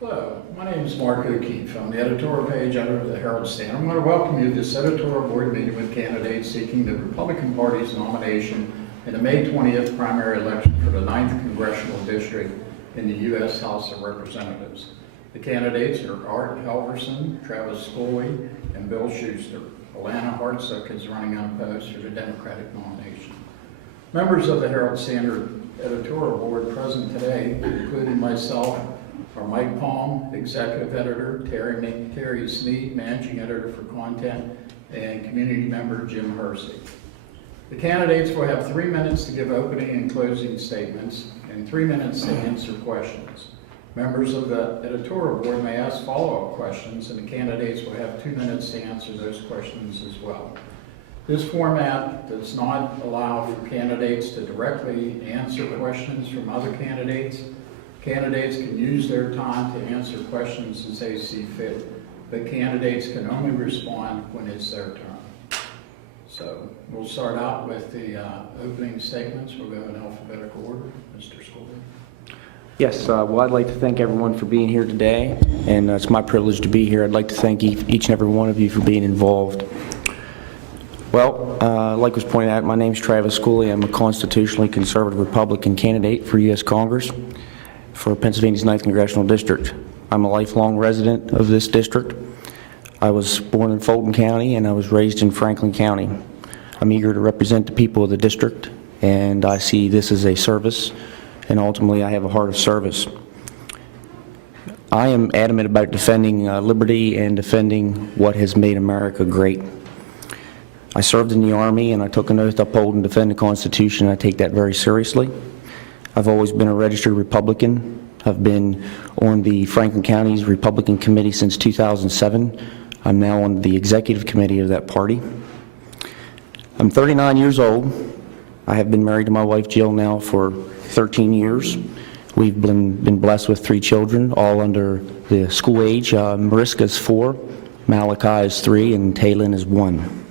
Hello, my name is Mark O'Keefe. I'm the editorial page editor of the Herald-Standard. I'm going to welcome you to this editorial board meeting with candidates seeking the Republican Party's nomination in the May 20th primary election for the 9th Congressional District in the U.S. House of Representatives. The candidates are Art Helverson, Travis Scully, and Bill Schuster. Alana Hartsook is running unopposed for the Democratic nomination. Members of the Herald-Standard editorial board present today, including myself, are Mike Palm, Executive Editor, Terry Sneed, Managing Editor for Content, and Community Member Jim Hersey. The candidates will have 3 minutes to give opening and closing statements and 3 minutes to answer questions. Members of the editorial board may ask follow-up questions, and the candidates will have 2 minutes to answer those questions as well. This format does not allow for candidates to directly answer questions from other candidates. Candidates can use their time to answer questions as they see fit, but candidates can only respond when it's their turn. So we'll start out with the opening statements. We'll go in alphabetical order. Mr. Scully. Yes, well, I'd like to thank everyone for being here today, and it's my privilege to be here. I'd like to thank each and every one of you for being involved. Well, like was pointed out, my name's Travis Scully. I'm a constitutionally conservative Republican candidate for U.S. Congress for Pennsylvania's 9th Congressional District. I'm a lifelong resident of this district. I was born in Fulton County and I was raised in Franklin County. I'm eager to represent the people of the district, and I see this as a service, and ultimately I have a heart of service. I am adamant about defending liberty and defending what has made America great. I served in the Army and I took an oath to uphold and defend the Constitution, and I take that very seriously. I've always been a registered Republican. I've been on the Franklin County's Republican Committee since 2007. I'm now on the executive committee of that party. I'm 39 years old. I have been married to my wife Jill now for 13 years. We've been blessed with 3 children, all under the school age. Mariska's 4, Malachi is 3, and Taylin is 1.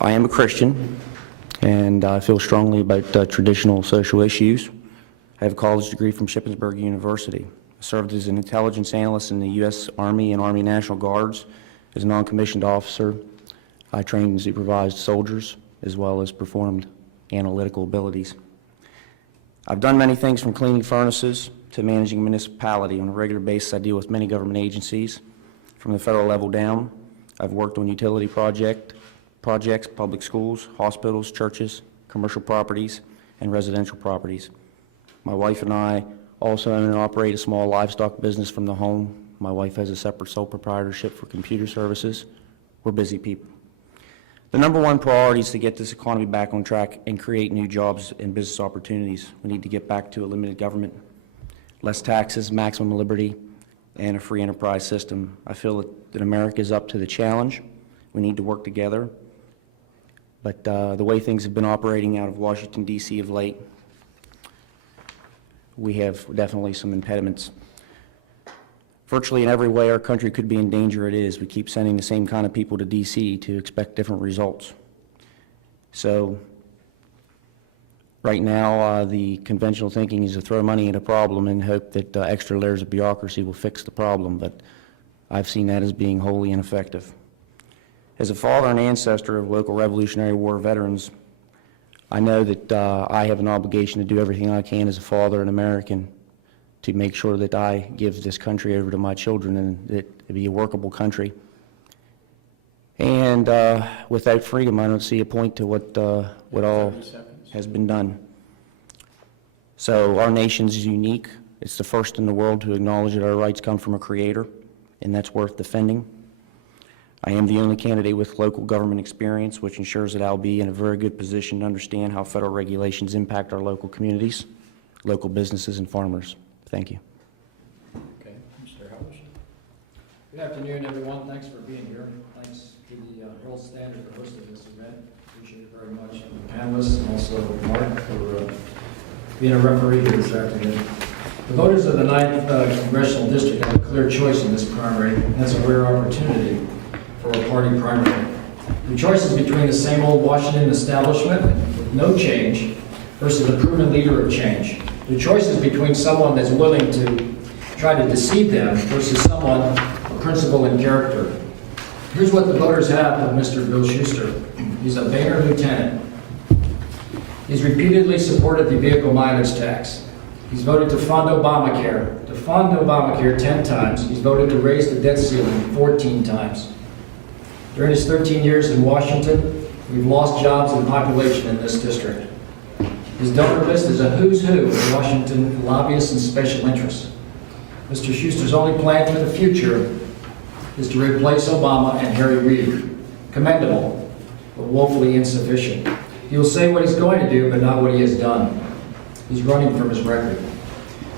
I am a Christian, and I feel strongly about traditional social issues. I have a college degree from Shippensburg University. I served as an intelligence analyst in the U.S. Army and Army National Guards. As a non-commissioned officer, I trained and supervised soldiers, as well as performed analytical abilities. I've done many things, from cleaning furnaces to managing a municipality. On a regular basis, I deal with many government agencies from the federal level down. I've worked on utility projects, public schools, hospitals, churches, commercial properties, and residential properties. My wife and I also own and operate a small livestock business from the home. My wife has a separate sole proprietorship for computer services. We're busy people. The number one priority is to get this economy back on track and create new jobs and business opportunities. We need to get back to a limited government, less taxes, maximum liberty, and a free enterprise system. I feel that America is up to the challenge. We need to work together. But the way things have been operating out of Washington, D.C. of late, we have definitely some impediments. Virtually in every way, our country could be in danger. It is. We keep sending the same kind of people to D.C. to expect different results. So right now, the conventional thinking is to throw money at a problem and hope that extra layers of bureaucracy will fix the problem, but I've seen that as being wholly ineffective. As a father and ancestor of local Revolutionary War veterans, I know that I have an obligation to do everything I can as a father and American to make sure that I give this country over to my children and that it be a workable country. And without freedom, I don't see a point to what all has been done. So our nation's unique. It's the first in the world to acknowledge that our rights come from a creator, and that's worth defending. I am the only candidate with local government experience, which ensures that I'll be in a very good position to understand how federal regulations impact our local communities, local businesses, and farmers. Thank you. Okay, Mr. Helverson. Good afternoon, everyone. Thanks for being here. Thanks to the Herald-Standard for hosting this event. Appreciate it very much. And the panelists, and also Mark for being a referee here this afternoon. The voters of the 9th Congressional District have a clear choice in this primary, and that's a rare opportunity for a party primary. The choice is between the same old Washington establishment with no change versus a proven leader of change. The choice is between someone that's willing to try to deceive them versus someone of principle and character. Here's what the voters have of Mr. Bill Schuster. He's a Boehner lieutenant. He's repeatedly supported the vehicle mileage tax. He's voted to fund Obamacare. To fund Obamacare 10 times. He's voted to raise the debt ceiling 14 times. During his 13 years in Washington, we've lost jobs and population in this district. His donor list is a who's who of Washington lobbyists and special interests. Mr. Schuster's only plan for the future is to replace Obama and Harry Reid. Commendable, but woefully insufficient. He will say what he's going to do, but not what he has done. He's running from his record.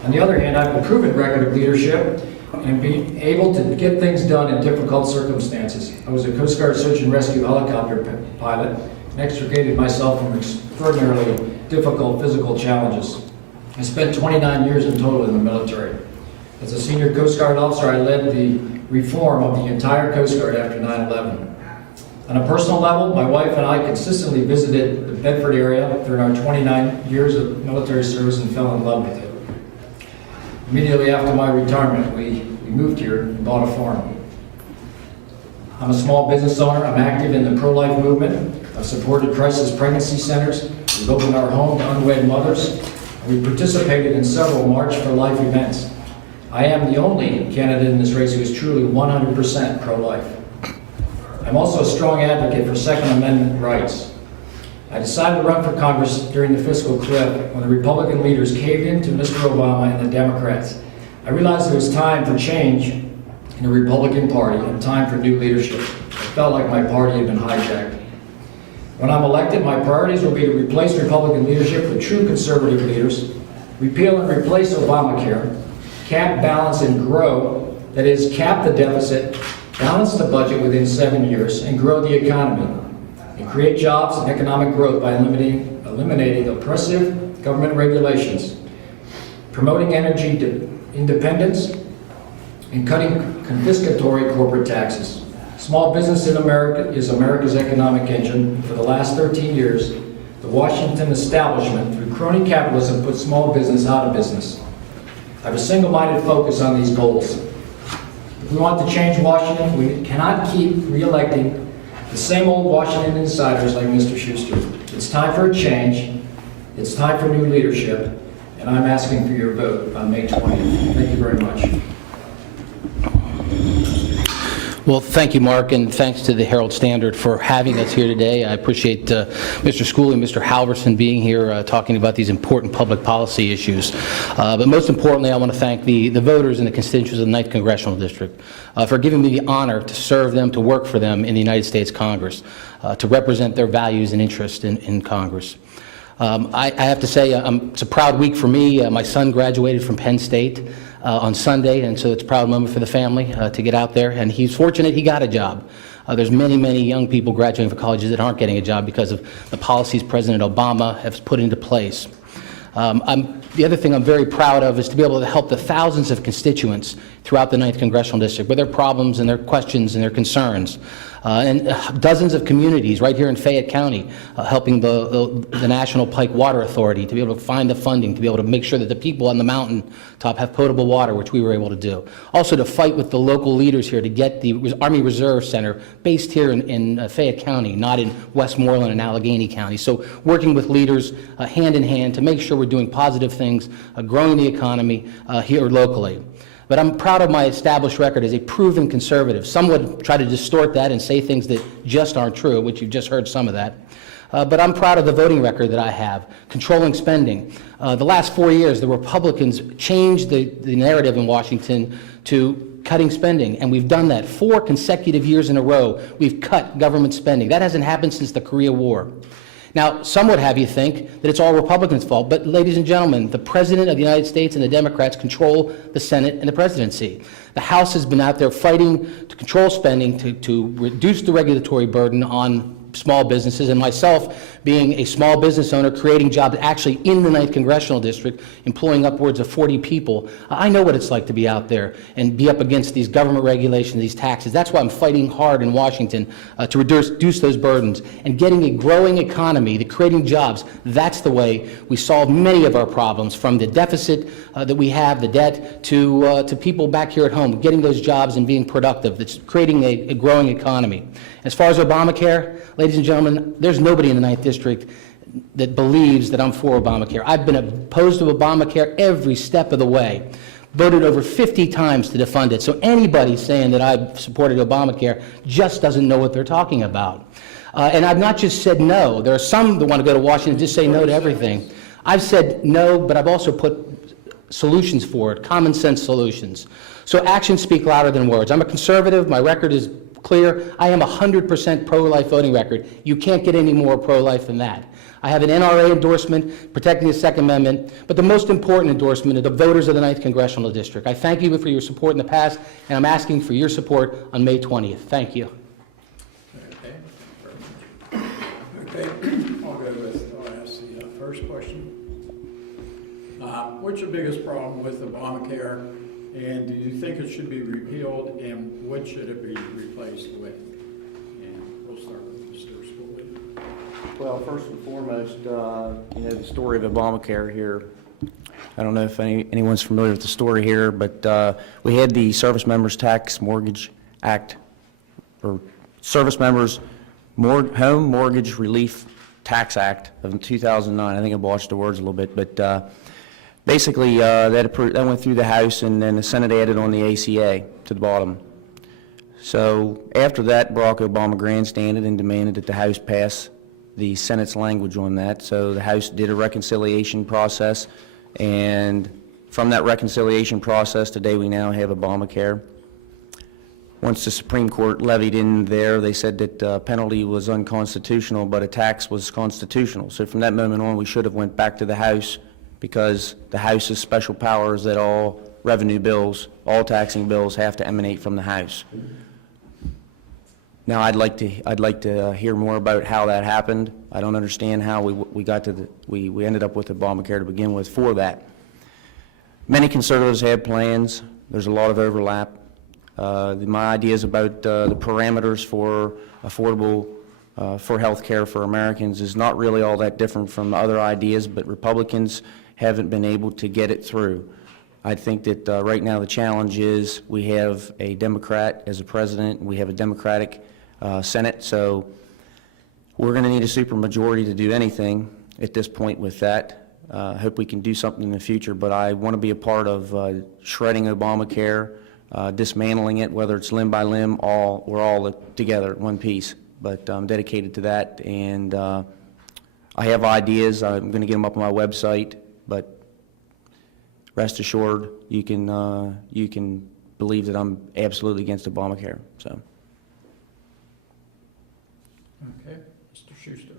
On the other hand, I have a proven record of leadership and being able to get things done in difficult circumstances. I was a Coast Guard search and rescue helicopter pilot and extricated myself from extraordinarily difficult physical challenges. I spent 29 years in total in the military. As a senior Coast Guard officer, I led the reform of the entire Coast Guard after 9/11. On a personal level, my wife and I consistently visited the Bedford area during our 29 years of military service and fell in love with it. Immediately after my retirement, we moved here and bought a farm. I'm a small business owner. I'm active in the pro-life movement. I've supported crisis pregnancy centers. We've opened our home to unwed mothers. We've participated in several March for Life events. I am the only candidate in this race who is truly 100% pro-life. I'm also a strong advocate for Second Amendment rights. I decided to run for Congress during the fiscal cliff when the Republican leaders caved in to Mr. Obama and the Democrats. I realized it was time for change in the Republican Party and time for new leadership. I felt like my party had been hijacked. When I'm elected, my priorities will be to replace Republican leadership with true conservative leaders, repeal and replace Obamacare, cap, balance, and grow, that is, cap the deficit, balance the budget within 7 years, and grow the economy, and create jobs and economic growth by eliminating oppressive government regulations, promoting energy independence, and cutting confiscatory corporate taxes. Small business in America is America's economic engine. For the last 13 years, the Washington establishment, through crony capitalism, put small business out of business. I have a single-minded focus on these goals. If we want to change Washington, we cannot keep re-electing the same old Washington insiders like Mr. Schuster. It's time for a change. It's time for new leadership. And I'm asking for your vote on May 20th. Thank you very much. Well, thank you, Mark, and thanks to the Herald-Standard for having us here today. I appreciate Mr. Schooley and Mr. Halverson being here talking about these important public policy issues. But most importantly, I want to thank the voters and the constituents of the 9th Congressional District for giving me the honor to serve them, to work for them in the United States Congress, to represent their values and interests in Congress. I have to say, it's a proud week for me. My son graduated from Penn State on Sunday, and so it's a proud moment for the family to get out there. And he's fortunate he got a job. There's many, many young people graduating from colleges that aren't getting a job because of the policies President Obama has put into place. The other thing I'm very proud of is to be able to help the thousands of constituents throughout the 9th Congressional District with their problems and their questions and their concerns. And dozens of communities right here in Fayette County helping the National Pike Water Authority to be able to find the funding, to be able to make sure that the people on the mountaintop have potable water, which we were able to do. Also to fight with the local leaders here to get the Army Reserve Center based here in Fayette County, not in Westmoreland and Allegheny County. So working with leaders hand in hand to make sure we're doing positive things, growing the economy here locally. But I'm proud of my established record as a proven conservative. Some would try to distort that and say things that just aren't true, which you've just heard some of that. But I'm proud of the voting record that I have, controlling spending. The last 4 years, the Republicans changed the narrative in Washington to cutting spending, and we've done that 4 consecutive years in a row. We've cut government spending. That hasn't happened since the Korea War. Now, some would have you think that it's all Republicans' fault, but ladies and gentlemen, the President of the United States and the Democrats control the Senate and the presidency. The House has been out there fighting to control spending, to reduce the regulatory burden on small businesses, and myself being a small business owner, creating jobs actually in the 9th Congressional District, employing upwards of 40 people. I know what it's like to be out there and be up against these government regulations, these taxes. That's why I'm fighting hard in Washington to reduce those burdens. And getting a growing economy, creating jobs, that's the way we solve many of our problems, from the deficit that we have, the debt, to people back here at home, getting those jobs and being productive. That's creating a growing economy. As far as Obamacare, ladies and gentlemen, there's nobody in the 9th District that believes that I'm for Obamacare. I've been opposed to Obamacare every step of the way. Voted over 50 times to defund it. So anybody saying that I've supported Obamacare just doesn't know what they're talking about. And I've not just said no. There are some that want to go to Washington and just say no to everything. I've said no, but I've also put solutions for it, common sense solutions. So actions speak louder than words. I'm a conservative. My record is clear. I am 100% pro-life voting record. You can't get any more pro-life than that. I have an NRA endorsement protecting the Second Amendment, but the most important endorsement are the voters of the 9th Congressional District. I thank you for your support in the past, and I'm asking for your support on May 20th. Thank you. Okay, I'll ask the first question. What's your biggest problem with Obamacare, and do you think it should be repealed, and what should it be replaced with? And we'll start with Mr. Schooley. Well, first and foremost, the story of Obamacare here. I don't know if anyone's familiar with the story here, but we had the Service Members Tax Mortgage Act, or Service Members Home Mortgage Relief Tax Act of 2009. I think I botched the words a little bit, but basically that went through the House, and then the Senate added on the ACA to the bottom. So after that, Barack Obama grandstanded and demanded that the House pass the Senate's language on that. So the House did a reconciliation process, and from that reconciliation process, today we now have Obamacare. Once the Supreme Court levied in there, they said that penalty was unconstitutional, but a tax was constitutional. So from that moment on, we should have went back to the House, because the House's special power is that all revenue bills, all taxing bills have to emanate from the House. Now, I'd like to hear more about how that happened. I don't understand how we got to we ended up with Obamacare to begin with for that. Many conservatives had plans. There's a lot of overlap. My ideas about the parameters for affordable for health care for Americans is not really all that different from other ideas, but Republicans haven't been able to get it through. I think that right now the challenge is we have a Democrat as a president, and we have a Democratic Senate, so we're going to need a supermajority to do anything at this point with that. I hope we can do something in the future, but I want to be a part of shredding Obamacare, dismantling it, whether it's limb by limb, we're all together in one piece. But I'm dedicated to that, and I have ideas. I'm going to get them up on my website, but rest assured, you can believe that I'm absolutely against Obamacare. So. Okay, Mr. Schuster.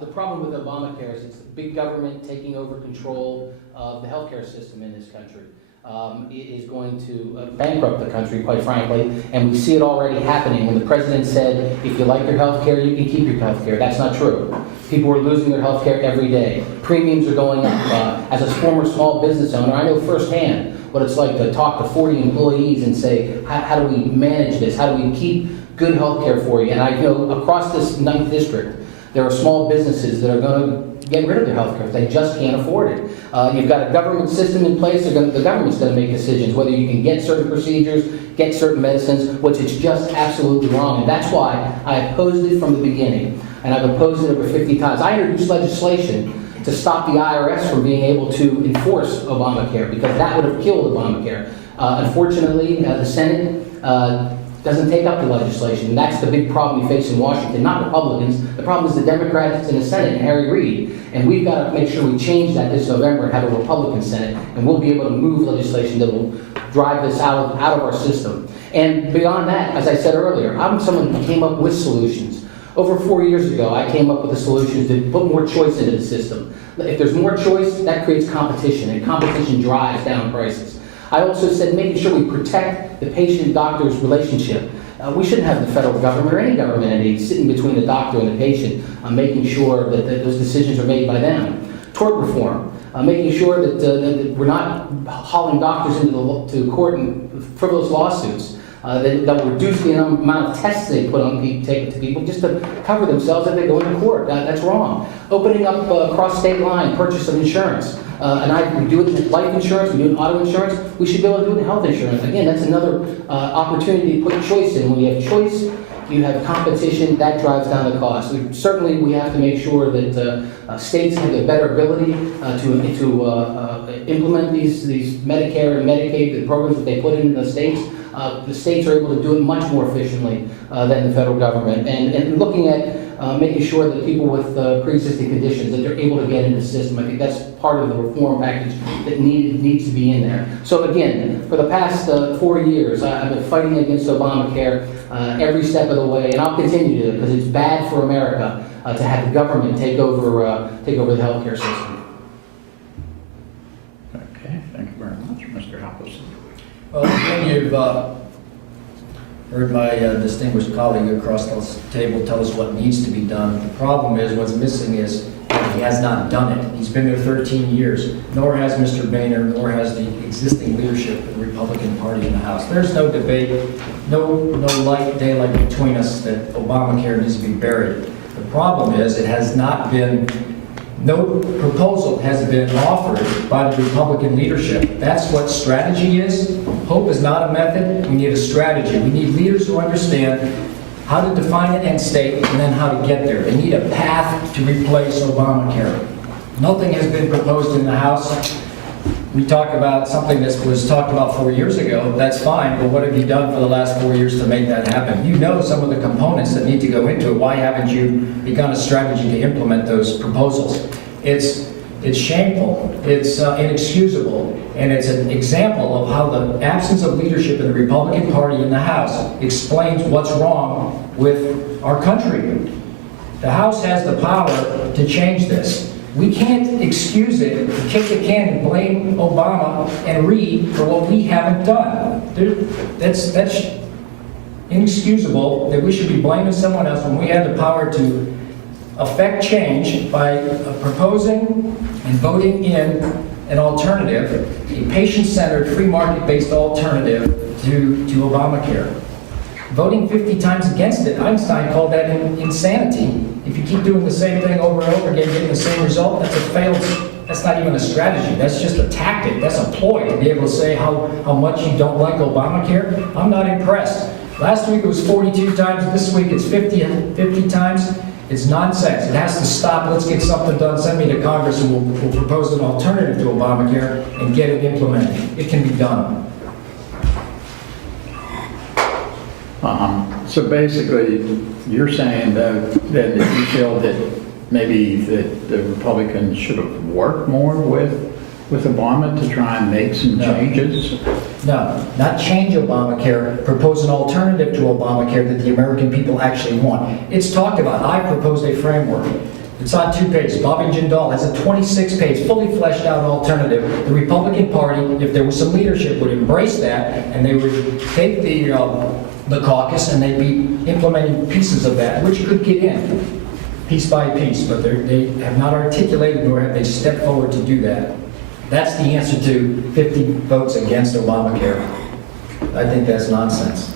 The problem with Obamacare is it's big government taking over control of the healthcare system in this country. It is going to bankrupt the country, quite frankly, and we see it already happening. When the president said, if you like your health care, you can keep your health care. That's not true. People are losing their health care every day. Premiums are going up. As a former small business owner, I know firsthand what it's like to talk to 40 employees and say, how do we manage this? How do we keep good health care for you? And I know across this 9th District, there are small businesses that are going to get rid of their health care. They just can't afford it. You've got a government system in place. The government's going to make decisions whether you can get certain procedures, get certain medicines, which is just absolutely wrong. And that's why I opposed it from the beginning. And I've opposed it over 50 times. I introduced legislation to stop the IRS from being able to enforce Obamacare, because that would have killed Obamacare. Unfortunately, the Senate doesn't take up the legislation, and that's the big problem we face in Washington. Not Republicans. The problem is the Democrats in the Senate and Harry Reid. And we've got to make sure we change that this November and have a Republican Senate, and we'll be able to move legislation that will drive this out of our system. And beyond that, as I said earlier, I'm someone who came up with solutions. Over 4 years ago, I came up with the solutions to put more choice into the system. If there's more choice, that creates competition, and competition drives down prices. I also said making sure we protect the patient-doctor's relationship. We shouldn't have the federal government or any government entity sitting between the doctor and the patient, making sure that those decisions are made by them. Tort reform, making sure that we're not hauling doctors to court in frivolous lawsuits. That will reduce the amount of tests they put on take to people just to cover themselves if they go into court. That's wrong. Opening up across state line purchase of insurance. We do it in life insurance, we do it in auto insurance, we should be able to do it in health insurance. Again, that's another opportunity to put choice in. When you have choice, you have competition, that drives down the cost. Certainly, we have to make sure that states have a better ability to implement these Medicare and Medicaid, the programs that they put in the states. The states are able to do it much more efficiently than the federal government. And looking at making sure that people with pre-existing conditions, that they're able to get into the system. I think that's part of the reform package that needs to be in there. So again, for the past 4 years, I've been fighting against Obamacare every step of the way, and I'll continue to, because it's bad for America to have the government take over the healthcare system. Okay, thank you very much, Mr. Halverson. Well, again, you've heard my distinguished colleague across the table tell us what needs to be done. The problem is, what's missing is he has not done it. He's been there 13 years, nor has Mr. Boehner, nor has the existing leadership of the Republican Party in the House. There's no debate, no light daylight between us that Obamacare needs to be buried. The problem is, it has not been, no proposal has been offered by the Republican leadership. That's what strategy is. Hope is not a method. We need a strategy. We need leaders who understand how to define an end state and then how to get there. They need a path to replace Obamacare. Nothing has been proposed in the House. We talk about something that was talked about 4 years ago. That's fine, but what have you done for the last 4 years to make that happen? You know some of the components that need to go into it. Why haven't you begun a strategy to implement those proposals? It's shameful, it's inexcusable, and it's an example of how the absence of leadership in the Republican Party in the House explains what's wrong with our country. The House has the power to change this. We can't excuse it, kick the can and blame Obama and Reid for what we haven't done. That's inexcusable that we should be blaming someone else when we had the power to affect change by proposing and voting in an alternative, a patient-centered, free market-based alternative to Obamacare. Voting 50 times against it, Einstein called that insanity. If you keep doing the same thing over and over again, getting the same result, that's not even a strategy. That's just a tactic. That's a ploy to be able to say how much you don't like Obamacare. I'm not impressed. Last week it was 42 times. This week it's 50 times. It's nonsense. It has to stop. Let's get something done. Send me to Congress and we'll propose an alternative to Obamacare and get it implemented. It can be done. So basically, you're saying that you feel that maybe that the Republicans should have worked more with Obama to try and make some changes? No, not change Obamacare, propose an alternative to Obamacare that the American people actually want. It's talked about. I proposed a framework. It's on 2 pages. Bobby Jindal has a 26-page, fully fleshed out alternative. The Republican Party, if there was some leadership, would embrace that, and they would take the caucus and they'd be implementing pieces of that, which could get in piece by piece, but they have not articulated nor have they stepped forward to do that. That's the answer to 50 votes against Obamacare. I think that's nonsense.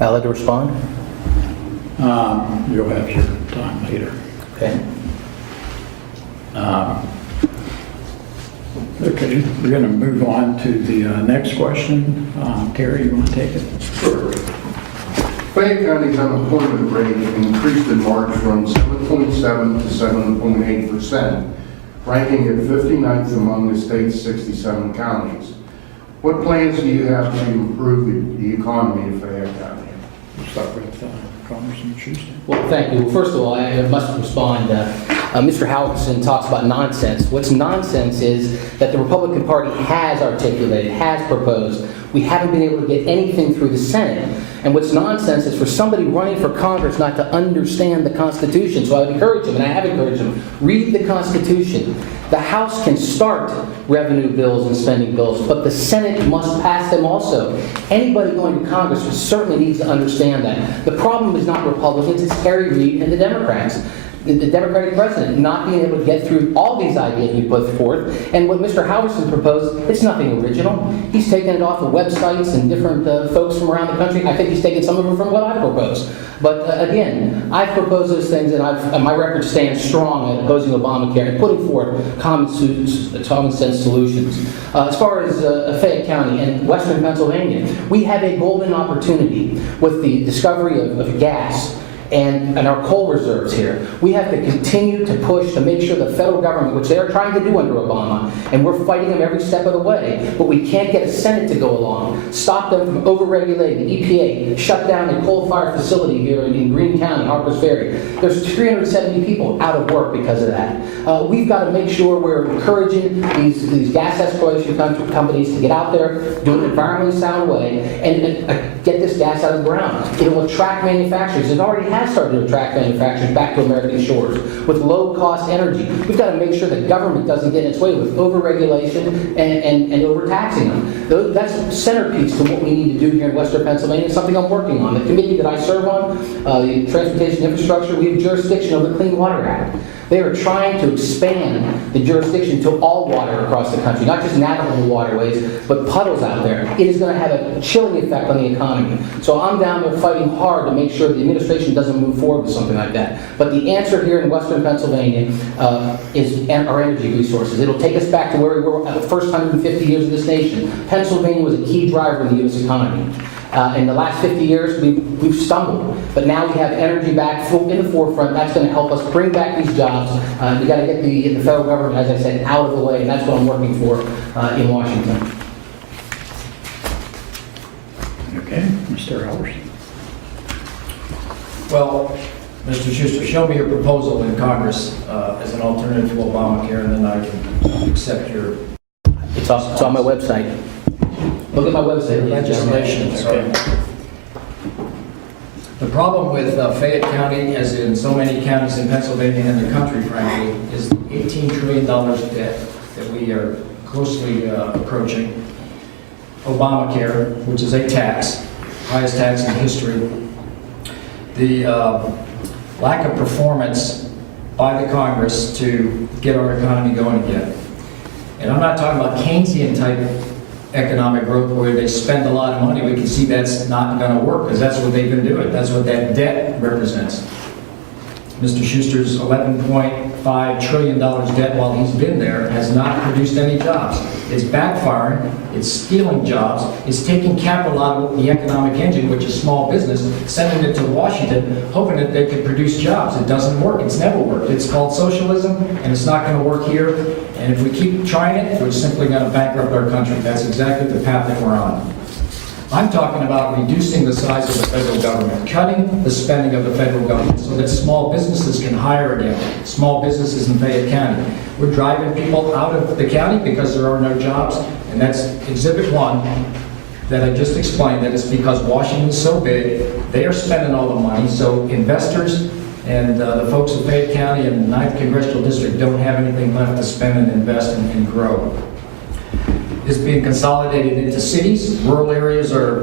I'd like to respond. You'll have your time later. Okay. Okay, we're going to move on to the next question. Terry, you want to take it? Sure. Fayette County's unemployment rate increased in March from 7.7 to 7.8%, ranking it 59th among the state's 67 counties. What plans do you have to improve the economy of Fayette County? We'll start with Congressman Schuster. Well, thank you. Well, first of all, I must respond. Mr. Halverson talks about nonsense. What's nonsense is that the Republican Party has articulated, has proposed. We haven't been able to get anything through the Senate. And what's nonsense is for somebody running for Congress not to understand the Constitution. So I would encourage him, and I have encouraged him, read the Constitution. The House can start revenue bills and spending bills, but the Senate must pass them also. Anybody going to Congress certainly needs to understand that. The problem is not Republicans, it's Harry Reid and the Democrats. The Democratic president not being able to get through all these ideas we put forth. And what Mr. Halverson proposed, it's nothing original. He's taken it off of websites and different folks from around the country. I think he's taken some of it from what I proposed. But again, I've proposed those things, and my record stands strong at opposing Obamacare and putting forth common sense solutions. As far as Fayette County and Western Pennsylvania, we have a golden opportunity with the discovery of gas and our coal reserves here. We have to continue to push to make sure the federal government, which they are trying to do under Obama, and we're fighting them every step of the way, but we can't get a Senate to go along, stop them from overregulating. The EPA shut down a coal-fired facility here in Greene County, Harpers Ferry. There's 370 people out of work because of that. We've got to make sure we're encouraging these gas exploration companies to get out there, do it in an environmentally sound way, and get this gas out of the ground. It will attract manufacturers. It already has started to attract manufacturers back to American shores with low-cost energy. We've got to make sure the government doesn't get in its way with over-regulation and overtaxing them. That's a centerpiece to what we need to do here in Western Pennsylvania. It's something I'm working on. The committee that I serve on, the Transportation Infrastructure, we have jurisdiction over the Clean Water Act. They are trying to expand the jurisdiction to all water across the country, not just navigable waterways, but puddles out there. It is going to have a chilling effect on the economy. So I'm down there fighting hard to make sure the administration doesn't move forward with something like that. But the answer here in Western Pennsylvania is our energy resources. It'll take us back to where we were at the first 150 years of this nation. Pennsylvania was a key driver in the U.S. economy. In the last 50 years, we've stumbled. But now we have energy back in the forefront. That's going to help us bring back these jobs. We got to get the federal government, as I said, out of the way, and that's what I'm working for in Washington. Okay, Mr. Halverson. Well, Mr. Schuster, show me your proposal in Congress as an alternative to Obamacare, and then I can accept your It's on my website. Look at my website. legislation. Okay. The problem with Fayette County, as in so many counties in Pennsylvania and the country, frankly, is the $18 trillion debt that we are closely approaching. Obamacare, which is a tax, highest tax in history. The lack of performance by the Congress to get our economy going again. And I'm not talking about Keynesian type economic growth where they spend a lot of money. We can see that's not going to work because that's what they've been doing. That's what that debt represents. Mr. Schuster's $11.5 trillion debt while he's been there has not produced any jobs. It's backfiring, it's stealing jobs, it's taking capital out of the economic engine, which is small business, sending it to Washington, hoping that they can produce jobs. It doesn't work. It's never worked. It's called socialism, and it's not going to work here. And if we keep trying it, we're simply going to bankrupt our country. That's exactly the path that we're on. I'm talking about reducing the size of the federal government, cutting the spending of the federal government so that small businesses can hire again, small businesses in Fayette County. We're driving people out of the county because there are no jobs, and that's Exhibit 1 that I just explained, that it's because Washington's so big, they are spending all the money, so investors and the folks in Fayette County and the 9th Congressional District don't have anything left to spend and invest and grow. Is being consolidated into cities. Rural areas are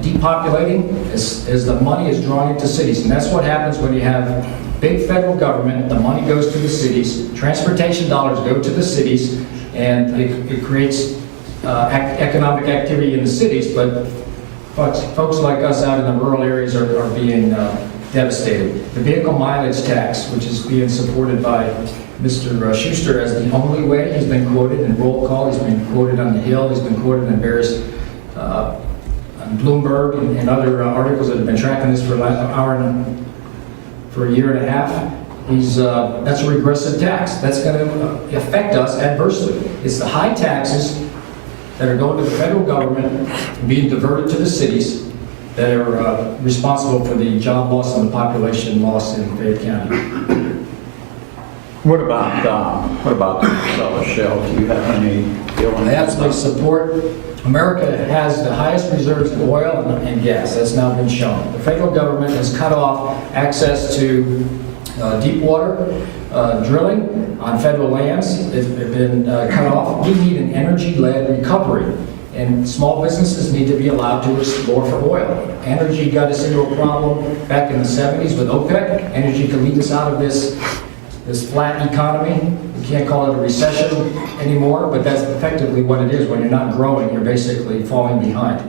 depopulating as the money is drawn into cities. And that's what happens when you have big federal government. The money goes to the cities. Transportation dollars go to the cities. And it creates economic activity in the cities. But folks like us out in the rural areas are being devastated. The vehicle mileage tax, which is being supported by Mr. Schuster as the only way. He's been quoted in roll call, he's been quoted on the Hill, he's been quoted in various, on Bloomberg and other articles that have been tracking this for a year and a half. That's a regressive tax. That's going to affect us adversely. It's the high taxes that are going to the federal government being diverted to the cities that are responsible for the job loss and the population loss in Fayette County. What about the Marcellus Shale? Do you have any deal on I that? absolutely support. America has the highest reserves of oil and gas. That's now been shown. The federal government has cut off access to deep water drilling on federal lands. It's been cut off. We need an energy-led recovery, and small businesses need to be allowed to explore for oil. Energy got us into a problem back in the 70s with OPEC. Energy can lead us out of this flat economy. We can't call it a recession anymore, but that's effectively what it is. When you're not growing, you're basically falling behind.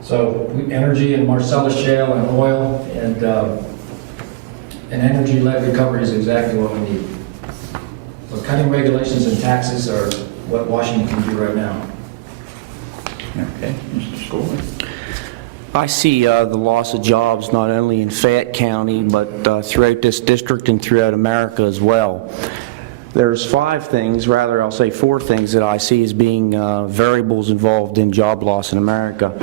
So energy and Marcellus Shale and oil and an energy-led recovery is exactly what we need. So cutting regulations and taxes are what Washington can do right now. Okay, Mr. Schooley. I see the loss of jobs not only in Fayette County, but throughout this district and throughout America as well. There's 5 things, rather I'll say 4 things that I see as being variables involved in job loss in America.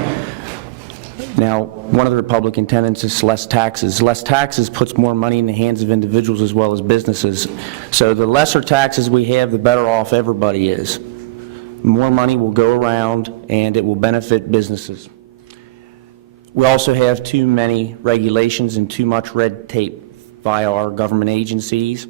Now, one of the Republican tenets is less taxes. Less taxes puts more money in the hands of individuals as well as businesses. So the lesser taxes we have, the better off everybody is. More money will go around and it will benefit businesses. We also have too many regulations and too much red tape by our government agencies.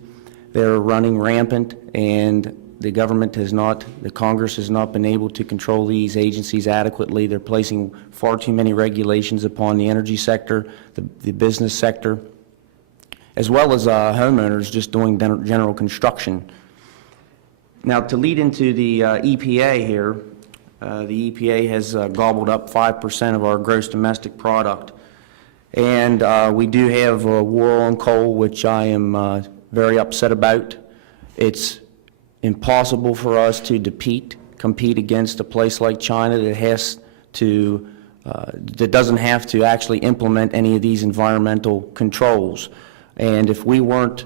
They're running rampant, and the government has not, the Congress has not been able to control these agencies adequately. They're placing far too many regulations upon the energy sector, the business sector, as well as homeowners just doing general construction. Now, to lead into the EPA here, the EPA has gobbled up 5% of our gross domestic product. And we do have a war on coal, which I am very upset about. It's impossible for us to compete against a place like China that has to, that doesn't have to actually implement any of these environmental controls. And if we weren't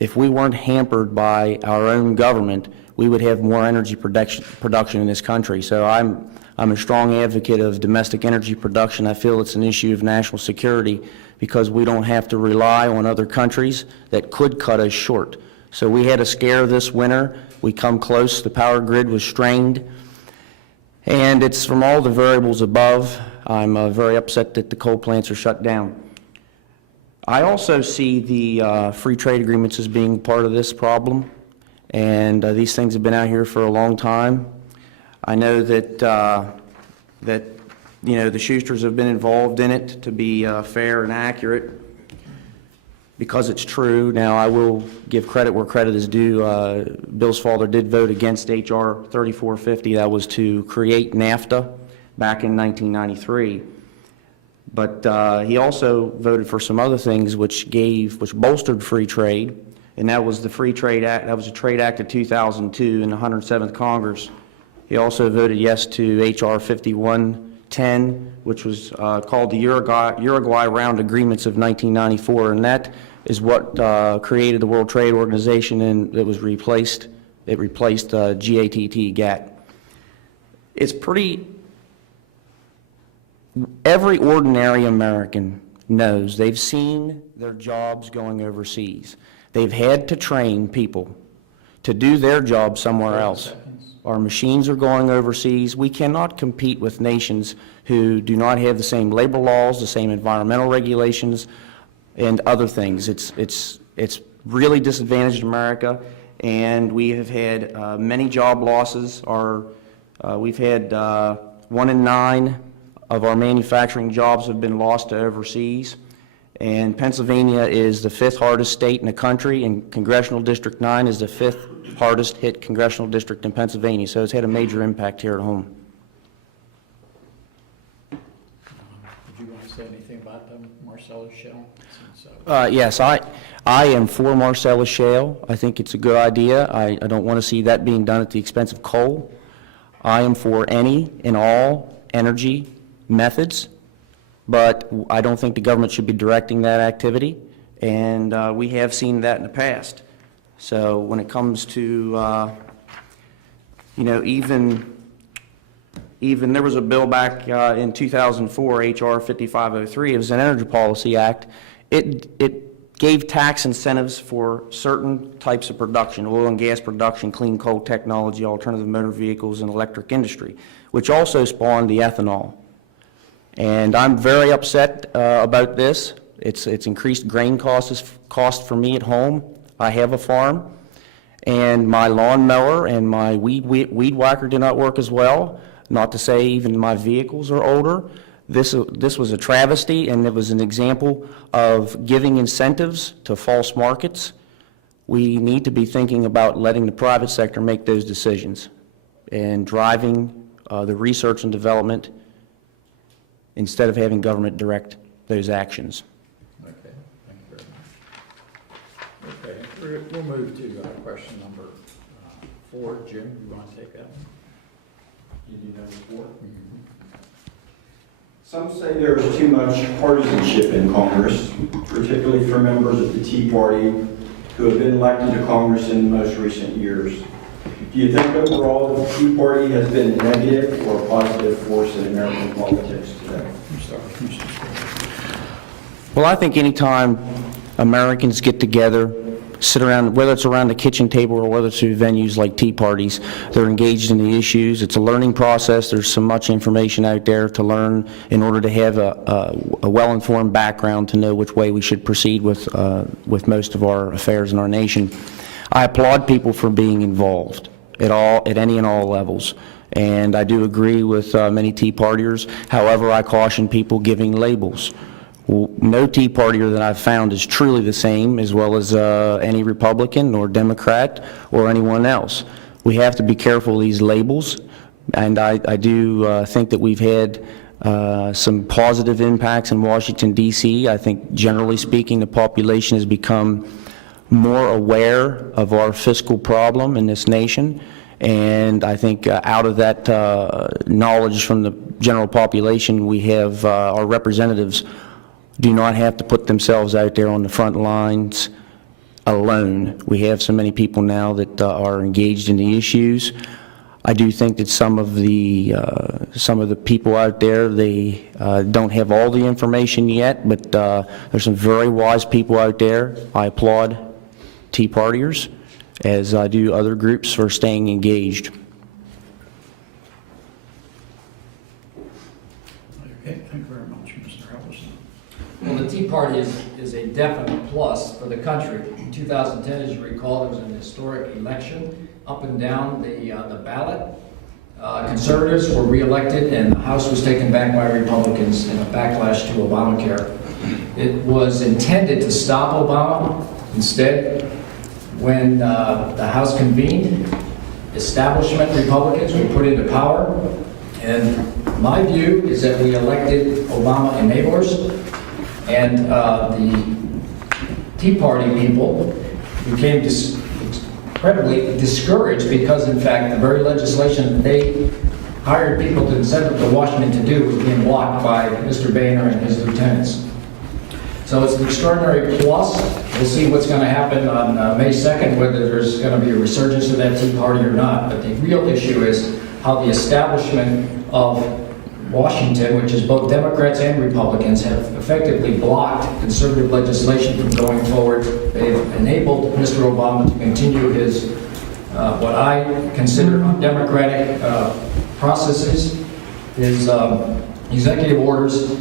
hampered by our own government, we would have more energy production in this country. So I'm a strong advocate of domestic energy production. I feel it's an issue of national security because we don't have to rely on other countries that could cut us short. So we had a scare this winter. We come close. The power grid was strained. And it's from all the variables above. I'm very upset that the coal plants are shut down. I also see the free trade agreements as being part of this problem. And these things have been out here for a long time. I know that the Schusters have been involved in it to be fair and accurate because it's true. Now, I will give credit where credit is due. Bill's father did vote against H.R. 3450. That was to create NAFTA back in 1993. But he also voted for some other things which bolstered free trade. And that was the Free Trade Act. That was a Trade Act of 2002 in the 107th Congress. He also voted yes to H.R. 5110, which was called the Uruguay Round Agreements of 1994, and that is what created the World Trade Organization, and it replaced GATT. It's pretty. Every ordinary American knows they've seen their jobs going overseas. They've had to train people to do their job somewhere else. Our machines are going overseas. We cannot compete with nations who do not have the same labor laws, the same environmental regulations, and other things. It's really disadvantaged America, and we have had many job losses. We've had 1 in 9 of our manufacturing jobs have been lost to overseas. And Pennsylvania is the 5th hardest state in the country, and Congressional District 9 is the 5th hardest hit congressional district in Pennsylvania. So it's had a major impact here at home. Did you want to say anything about the Marcellus Shale? Yes, I am for Marcellus Shale. I think it's a good idea. I don't want to see that being done at the expense of coal. I am for any and all energy methods, but I don't think the government should be directing that activity, and we have seen that in the past. So when it comes to, even there was a bill back in 2004, H.R. 5503, it was an Energy Policy Act. It gave tax incentives for certain types of production, oil and gas production, clean coal technology, alternative motor vehicles, and electric industry, which also spawned the ethanol. And I'm very upset about this. It's increased grain cost for me at home. I have a farm, and my lawnmower and my weed whacker did not work as well, not to say even my vehicles are older. This was a travesty, and it was an example of giving incentives to false markets. We need to be thinking about letting the private sector make those decisions and driving the research and development instead of having government direct those actions. Okay, thank you very much. Okay, we'll move to question number 4. Jim, you want to take that one? You do number 4? Some say there is too much partisanship in Congress, particularly for members of the Tea Party who have been elected to Congress in the most recent years. Do you think overall the Tea Party has been a negative or a positive force in American politics today? Well, I think anytime Americans get together, sit around, whether it's around the kitchen table or whether it's through venues like tea parties, they're engaged in the issues. It's a learning process. There's so much information out there to learn in order to have a well-informed background to know which way we should proceed with most of our affairs in our nation. I applaud people for being involved at any and all levels. And I do agree with many Tea Partiers. However, I caution people giving labels. No Tea Partier that I've found is truly the same, as well as any Republican or Democrat or anyone else. We have to be careful of these labels, and I do think that we've had some positive impacts in Washington, D.C. I think, generally speaking, the population has become more aware of our fiscal problem in this nation, and I think out of that knowledge from the general population, we have our representatives do not have to put themselves out there on the front lines alone. We have so many people now that are engaged in the issues. I do think that some of the people out there, they don't have all the information yet, but there's some very wise people out there. I applaud Tea Partiers, as I do other groups, for staying engaged. Okay, thank you very much, Mr. Halverson. Well, the Tea Party is a definite plus for the country. In 2010, as you recall, there was an historic election up and down the ballot. Conservatives were reelected, and the House was taken back by Republicans in a backlash to Obamacare. It was intended to stop Obama. Instead, when the House convened, establishment Republicans were put into power, and my view is that we elected Obama enablers, and the Tea Party people became incredibly discouraged because, in fact, the very legislation that they hired people to send them to Washington to do was being blocked by Mr. Boehner and his lieutenants. So it's an extraordinary plus. We'll see what's going to happen on May 2nd, whether there's going to be a resurgence of that Tea Party or not. But the real issue is how the establishment of Washington, which is both Democrats and Republicans, have effectively blocked conservative legislation from going forward. They've enabled Mr. Obama to continue his, what I consider undemocratic processes, his executive orders,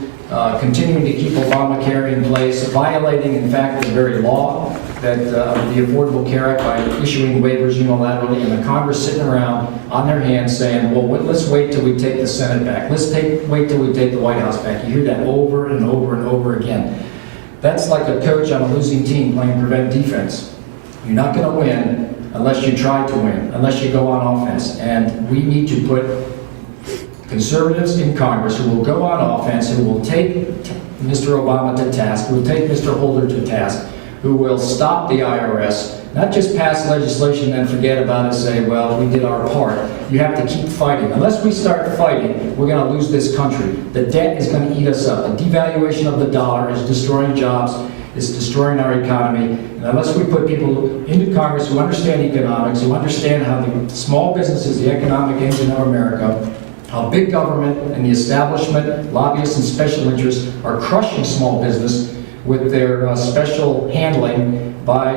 continuing to keep Obamacare in place, violating, in fact, the very law that the Affordable Care Act by issuing waivers unilaterally, and the Congress sitting around on their hands saying, well, let's wait till we take the Senate back. Wait till we take the White House back. You hear that over and over and over again. That's like a coach on a losing team playing prevent defense. You're not going to win unless you try to win, unless you go on offense. And we need to put conservatives in Congress who will go on offense, who will take Mr. Obama to task, who will take Mr. Holder to task, who will stop the IRS, not just pass legislation and forget about it and say, well, we did our part. You have to keep fighting. Unless we start fighting, we're going to lose this country. The debt is going to eat us up. The devaluation of the dollar is destroying jobs, it's destroying our economy. And unless we put people into Congress who understand economics, who understand how the small businesses, the economic engine of America, how big government and the establishment, lobbyists and special interests are crushing small business, with their special handling by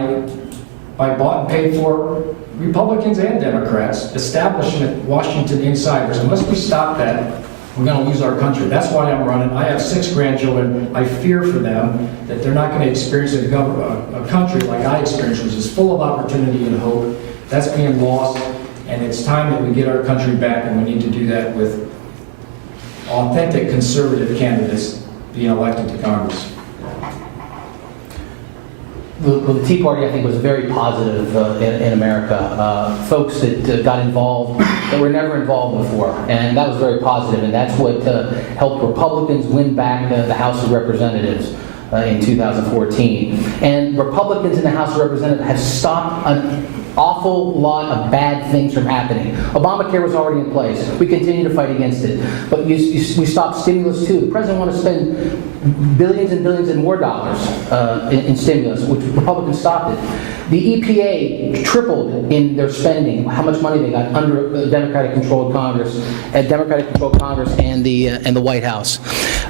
bought and paid for Republicans and Democrats, establishment Washington insiders. Unless we stop that, we're going to lose our country. That's why I'm running. I have 6 grandchildren. I fear for them that they're not going to experience a country like I experienced, which is full of opportunity and hope. That's being lost, and it's time that we get our country back, and we need to do that with authentic conservative candidates being elected to Congress. The Tea Party, I think, was very positive in America. Folks that got involved that were never involved before, and that was very positive, and that's what helped Republicans win back the House of Representatives in 2014. And Republicans in the House of Representatives have stopped an awful lot of bad things from happening. Obamacare was already in place. We continue to fight against it. But we stopped stimulus too. The president wanted to spend billions and billions and more dollars in stimulus, which Republicans stopped it. The EPA tripled in their spending, how much money they got under a Democratic-controlled Congress, and the White House.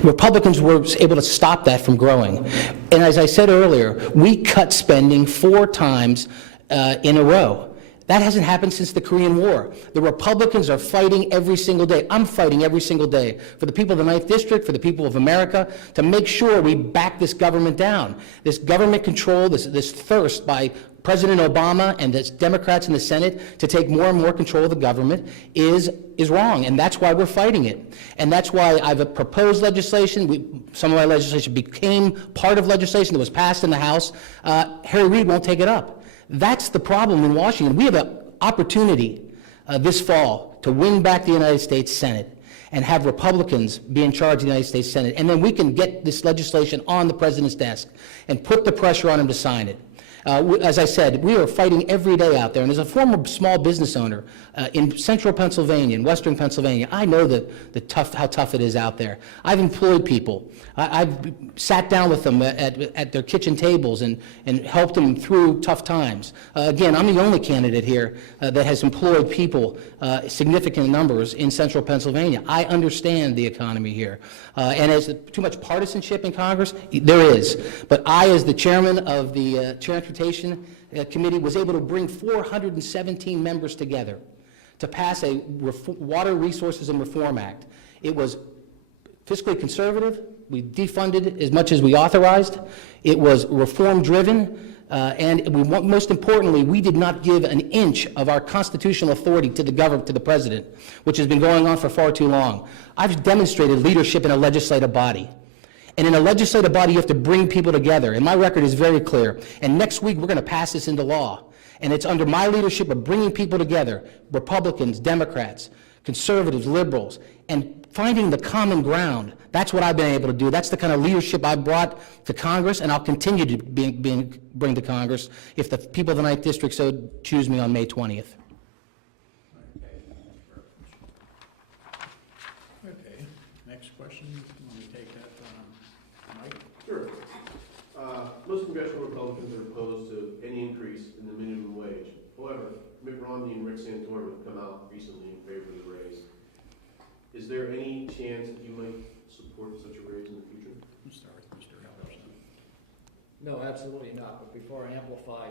Republicans were able to stop that from growing. And as I said earlier, we cut spending 4 times in a row. That hasn't happened since the Korean War. The Republicans are fighting every single day. I'm fighting every single day for the people of the 9th District, for the people of America, to make sure we back this government down. This government control, this thirst by President Obama and the Democrats in the Senate to take more and more control of the government is wrong, and that's why we're fighting it. And that's why I've proposed legislation. Some of my legislation became part of legislation that was passed in the House. Harry Reid won't take it up. That's the problem in Washington. We have an opportunity this fall to win back the United States Senate and have Republicans be in charge of the United States Senate. And then we can get this legislation on the president's desk and put the pressure on him to sign it. As I said, we are fighting every day out there. And as a former small business owner in central Pennsylvania, in western Pennsylvania, I know how tough it is out there. I've employed people. I've sat down with them at their kitchen tables and helped them through tough times. Again, I'm the only candidate here that has employed people, significant numbers, in central Pennsylvania. I understand the economy here. And as too much partisanship in Congress, there is. But I, as the chairman of the Transportation Committee, was able to bring 417 members together to pass a Water Resources and Reform Act. It was fiscally conservative. We defunded as much as we authorized. It was reform-driven. And most importantly, we did not give an inch of our constitutional authority to the government, to the president, which has been going on for far too long. I've demonstrated leadership in a legislative body. And in a legislative body, you have to bring people together. And my record is very clear. And next week, we're going to pass this into law. And it's under my leadership of bringing people together, Republicans, Democrats, conservatives, liberals, and finding the common ground. That's what I've been able to do. That's the kind of leadership I brought to Congress, and I'll continue to bring to Congress if the people of the 9th District so choose me on May 20th. Okay, next question. You want to take that, Mike? Sure. Most congressional Republicans are opposed to any increase in the minimum wage. However, Mitt Romney and Rick Santorum have come out recently in favor of the raise. Is there any chance that you might support such a raise in the future? We'll start with Mr. Halverson. No, absolutely not. But before I amplify,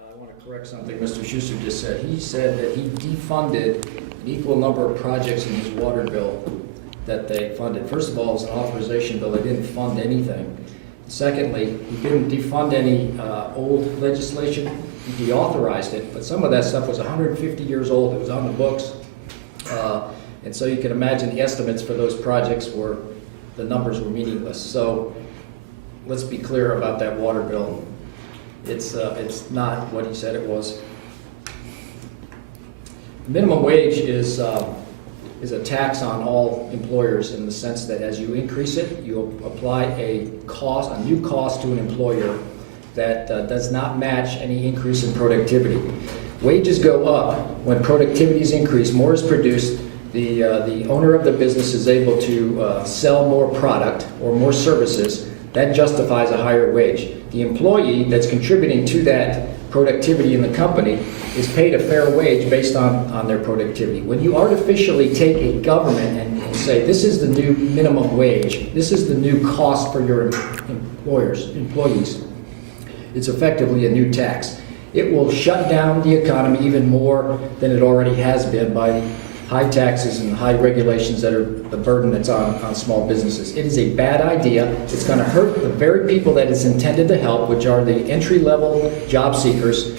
I want to correct something Mr. Schuster just said. He said that he defunded an equal number of projects in his water bill that they funded. First of all, it was an authorization bill. They didn't fund anything. Secondly, he didn't defund any old legislation. He deauthorized it, but some of that stuff was 150 years old. It was on the books. And so you can imagine the estimates for those projects the numbers were meaningless. So let's be clear about that water bill. It's not what he said it was. Minimum wage is a tax on all employers in the sense that as you increase it, you apply a new cost to an employer that does not match any increase in productivity. Wages go up when productivity is increased, more is produced. The owner of the business is able to sell more product or more services. That justifies a higher wage. The employee that's contributing to that productivity in the company is paid a fair wage based on their productivity. When you artificially take a government and say, this is the new minimum wage, this is the new cost for your employees, it's effectively a new tax. It will shut down the economy even more than it already has been by the high taxes and high regulations that are the burden that's on small businesses. It is a bad idea. It's going to hurt the very people that it's intended to help, which are the entry-level job seekers.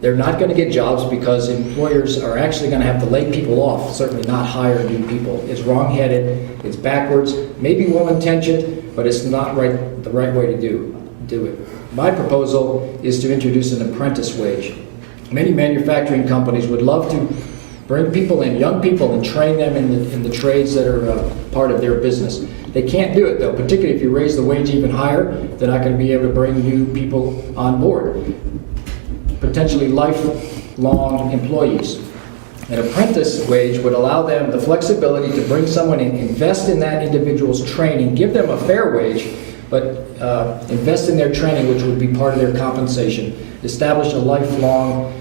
They're not going to get jobs because employers are actually going to have to lay people off, certainly not hire new people. It's wrong-headed, it's backwards, maybe well-intentioned, but it's not the right way to do it. My proposal is to introduce an apprentice wage. Many manufacturing companies would love to bring people in, young people, and train them in the trades that are part of their business. They can't do it, though, particularly if you raise the wage even higher. They're not going to be able to bring new people on board, potentially lifelong employees. An apprentice wage would allow them the flexibility to bring someone in, invest in that individual's training, give them a fair wage, but invest in their training, which would be part of their compensation, establish a lifelong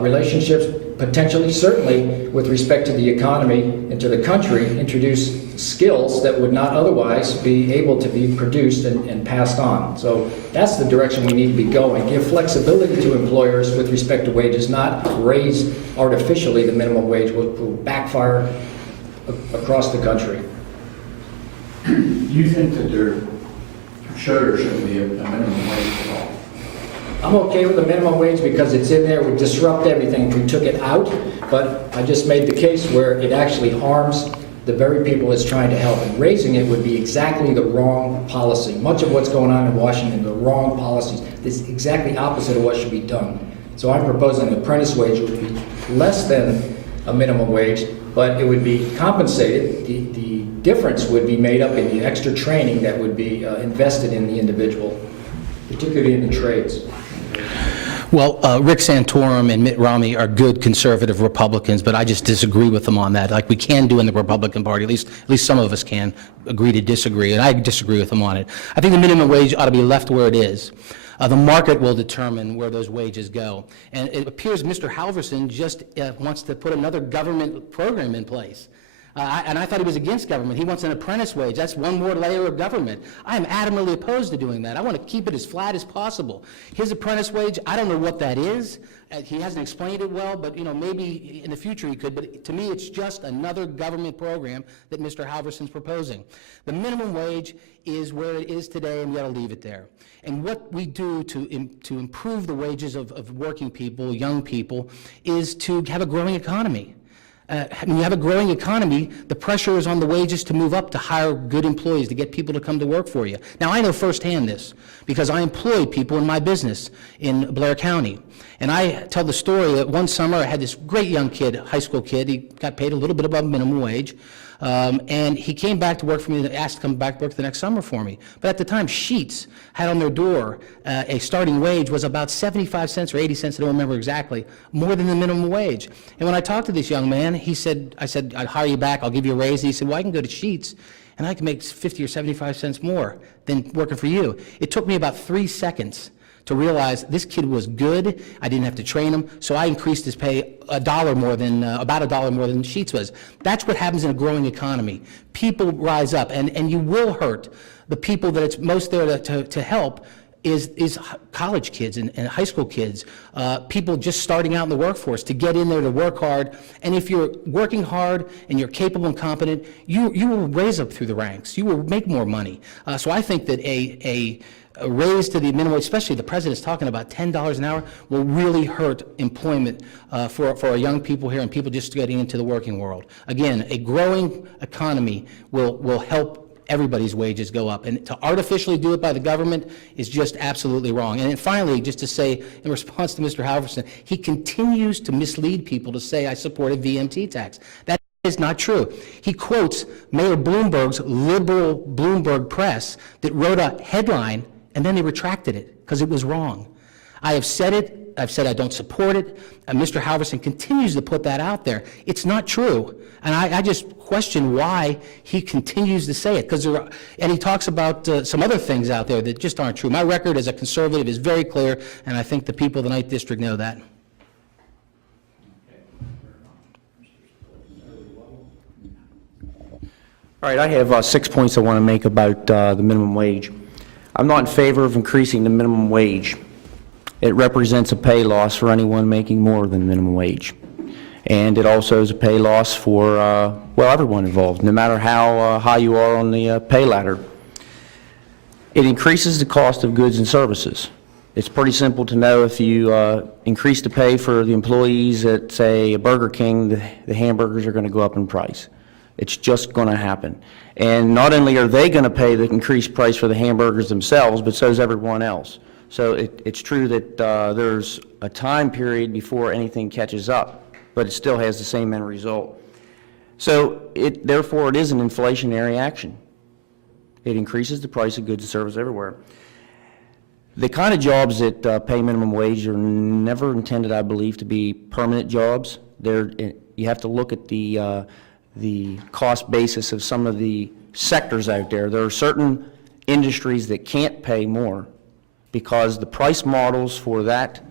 relationships, potentially, certainly, with respect to the economy and to the country, introduce skills that would not otherwise be able to be produced and passed on. So that's the direction we need to be going. Give flexibility to employers with respect to wages, not raise artificially the minimum wage, which will backfire across the country. Do you think that there should or shouldn't be a minimum wage at all? I'm okay with the minimum wage because it's in there, it would disrupt everything if we took it out, but I just made the case where it actually harms the very people it's trying to help, and raising it would be exactly the wrong policy. Much of what's going on in Washington, the wrong policies, it's exactly opposite of what should be done. So I'm proposing an apprentice wage would be less than a minimum wage, but it would be compensated. The difference would be made up in the extra training that would be invested in the individual, particularly in the trades. Well, Rick Santorum and Mitt Romney are good conservative Republicans, but I just disagree with them on that. Like we can do in the Republican Party, at least some of us can agree to disagree, and I disagree with them on it. I think the minimum wage ought to be left where it is. The market will determine where those wages go. And it appears Mr. Halverson just wants to put another government program in place. And I thought he was against government. He wants an apprentice wage. That's one more layer of government. I am adamantly opposed to doing that. I want to keep it as flat as possible. His apprentice wage, I don't know what that is. He hasn't explained it well, but maybe in the future he could. But to me, it's just another government program that Mr. Halverson's proposing. The minimum wage is where it is today, and we ought to leave it there. And what we do to improve the wages of working people, young people, is to have a growing economy. When you have a growing economy, the pressure is on the wages to move up, to hire good employees, to get people to come to work for you. Now, I know firsthand this because I employ people in my business in Blair County. And I tell the story that one summer I had this great young kid, high school kid. He got paid a little bit above minimum wage. And he came back to work for me and asked to come back to work the next summer for me. But at the time, Sheetz had on their door a starting wage was about 75 cents or 80 cents, I don't remember exactly, more than the minimum wage. And when I talked to this young man, I said, I'd hire you back, I'll give you a raise. And he said, well, I can go to Sheetz and I can make 50 or 75 cents more than working for you. It took me about 3 seconds to realize this kid was good. I didn't have to train him, so I increased his pay about $1 more than Sheetz was. That's what happens in a growing economy. People rise up, and you will hurt the people that it's most there to help is college kids and high school kids, people just starting out in the workforce, to get in there to work hard. And if you're working hard and you're capable and competent, you will raise up through the ranks. You will make more money. So I think that a raise to the minimum wage, especially the president's talking about $10 an hour, will really hurt employment for our young people here and people just getting into the working world. Again, a growing economy will help everybody's wages go up, and to artificially do it by the government is just absolutely wrong. And then finally, just to say, in response to Mr. Halverson, he continues to mislead people to say I support a VMT tax. That is not true. He quotes Mayor Bloomberg's liberal Bloomberg Press that wrote a headline and then they retracted it because it was wrong. I have said it. I've said I don't support it. And Mr. Halverson continues to put that out there. It's not true. And I just question why he continues to say it. And he talks about some other things out there that just aren't true. My record as a conservative is very clear, and I think the people of the 9th District know that. All right, I have 6 points I want to make about the minimum wage. I'm not in favor of increasing the minimum wage. It represents a pay loss for anyone making more than minimum wage. And it also is a pay loss for, well, everyone involved, no matter how high you are on the pay ladder. It increases the cost of goods and services. It's pretty simple to know if you increase the pay for the employees at, say, a Burger King, the hamburgers are going to go up in price. It's just going to happen. And not only are they going to pay the increased price for the hamburgers themselves, but so is everyone else. So it's true that there's a time period before anything catches up, but it still has the same end result. So therefore, it is an inflationary action. It increases the price of goods and services everywhere. The kind of jobs that pay minimum wage are never intended, I believe, to be permanent jobs. You have to look at the cost basis of some of the sectors out there. There are certain industries that can't pay more because the price models for that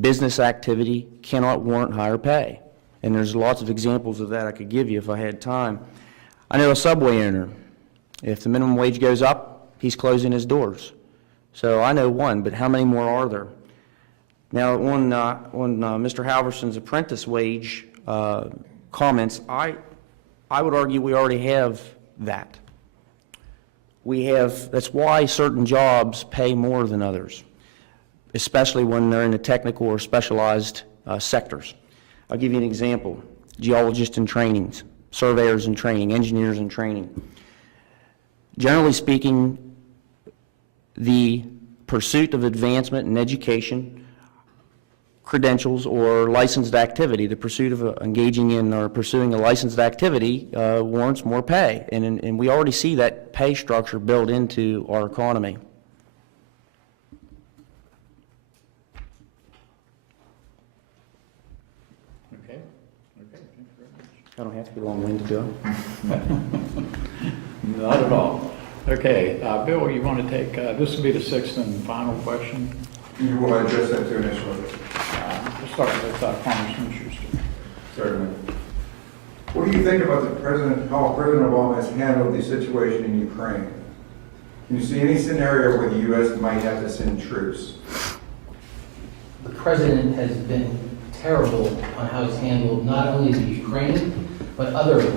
business activity cannot warrant higher pay. And there's lots of examples of that I could give you if I had time. I know a Subway owner. If the minimum wage goes up, he's closing his doors. So I know one, but how many more are there? Now, on Mr. Halverson's apprentice wage comments, I would argue we already have that. That's why certain jobs pay more than others, especially when they're in the technical or specialized sectors. I'll give you an example. Geologists in training, surveyors in training, engineers in training. Generally speaking, the pursuit of advancement in education, credentials, or licensed activity, the pursuit of engaging in or pursuing a licensed activity warrants more pay. And we already see that pay structure built into our economy. Okay, thank you very much. I don't have to be long-winded, do I? Not at all. Okay, Bill, you want to take, this will be the sixth and final question. You will address that too initially. We'll start with Congressman Schuster. Certainly. What do you think about how President Obama has handled the situation in Ukraine? Can you see any scenario where the U.S. might have to send troops? The president has been terrible on how he's handled not only the Ukraine, but other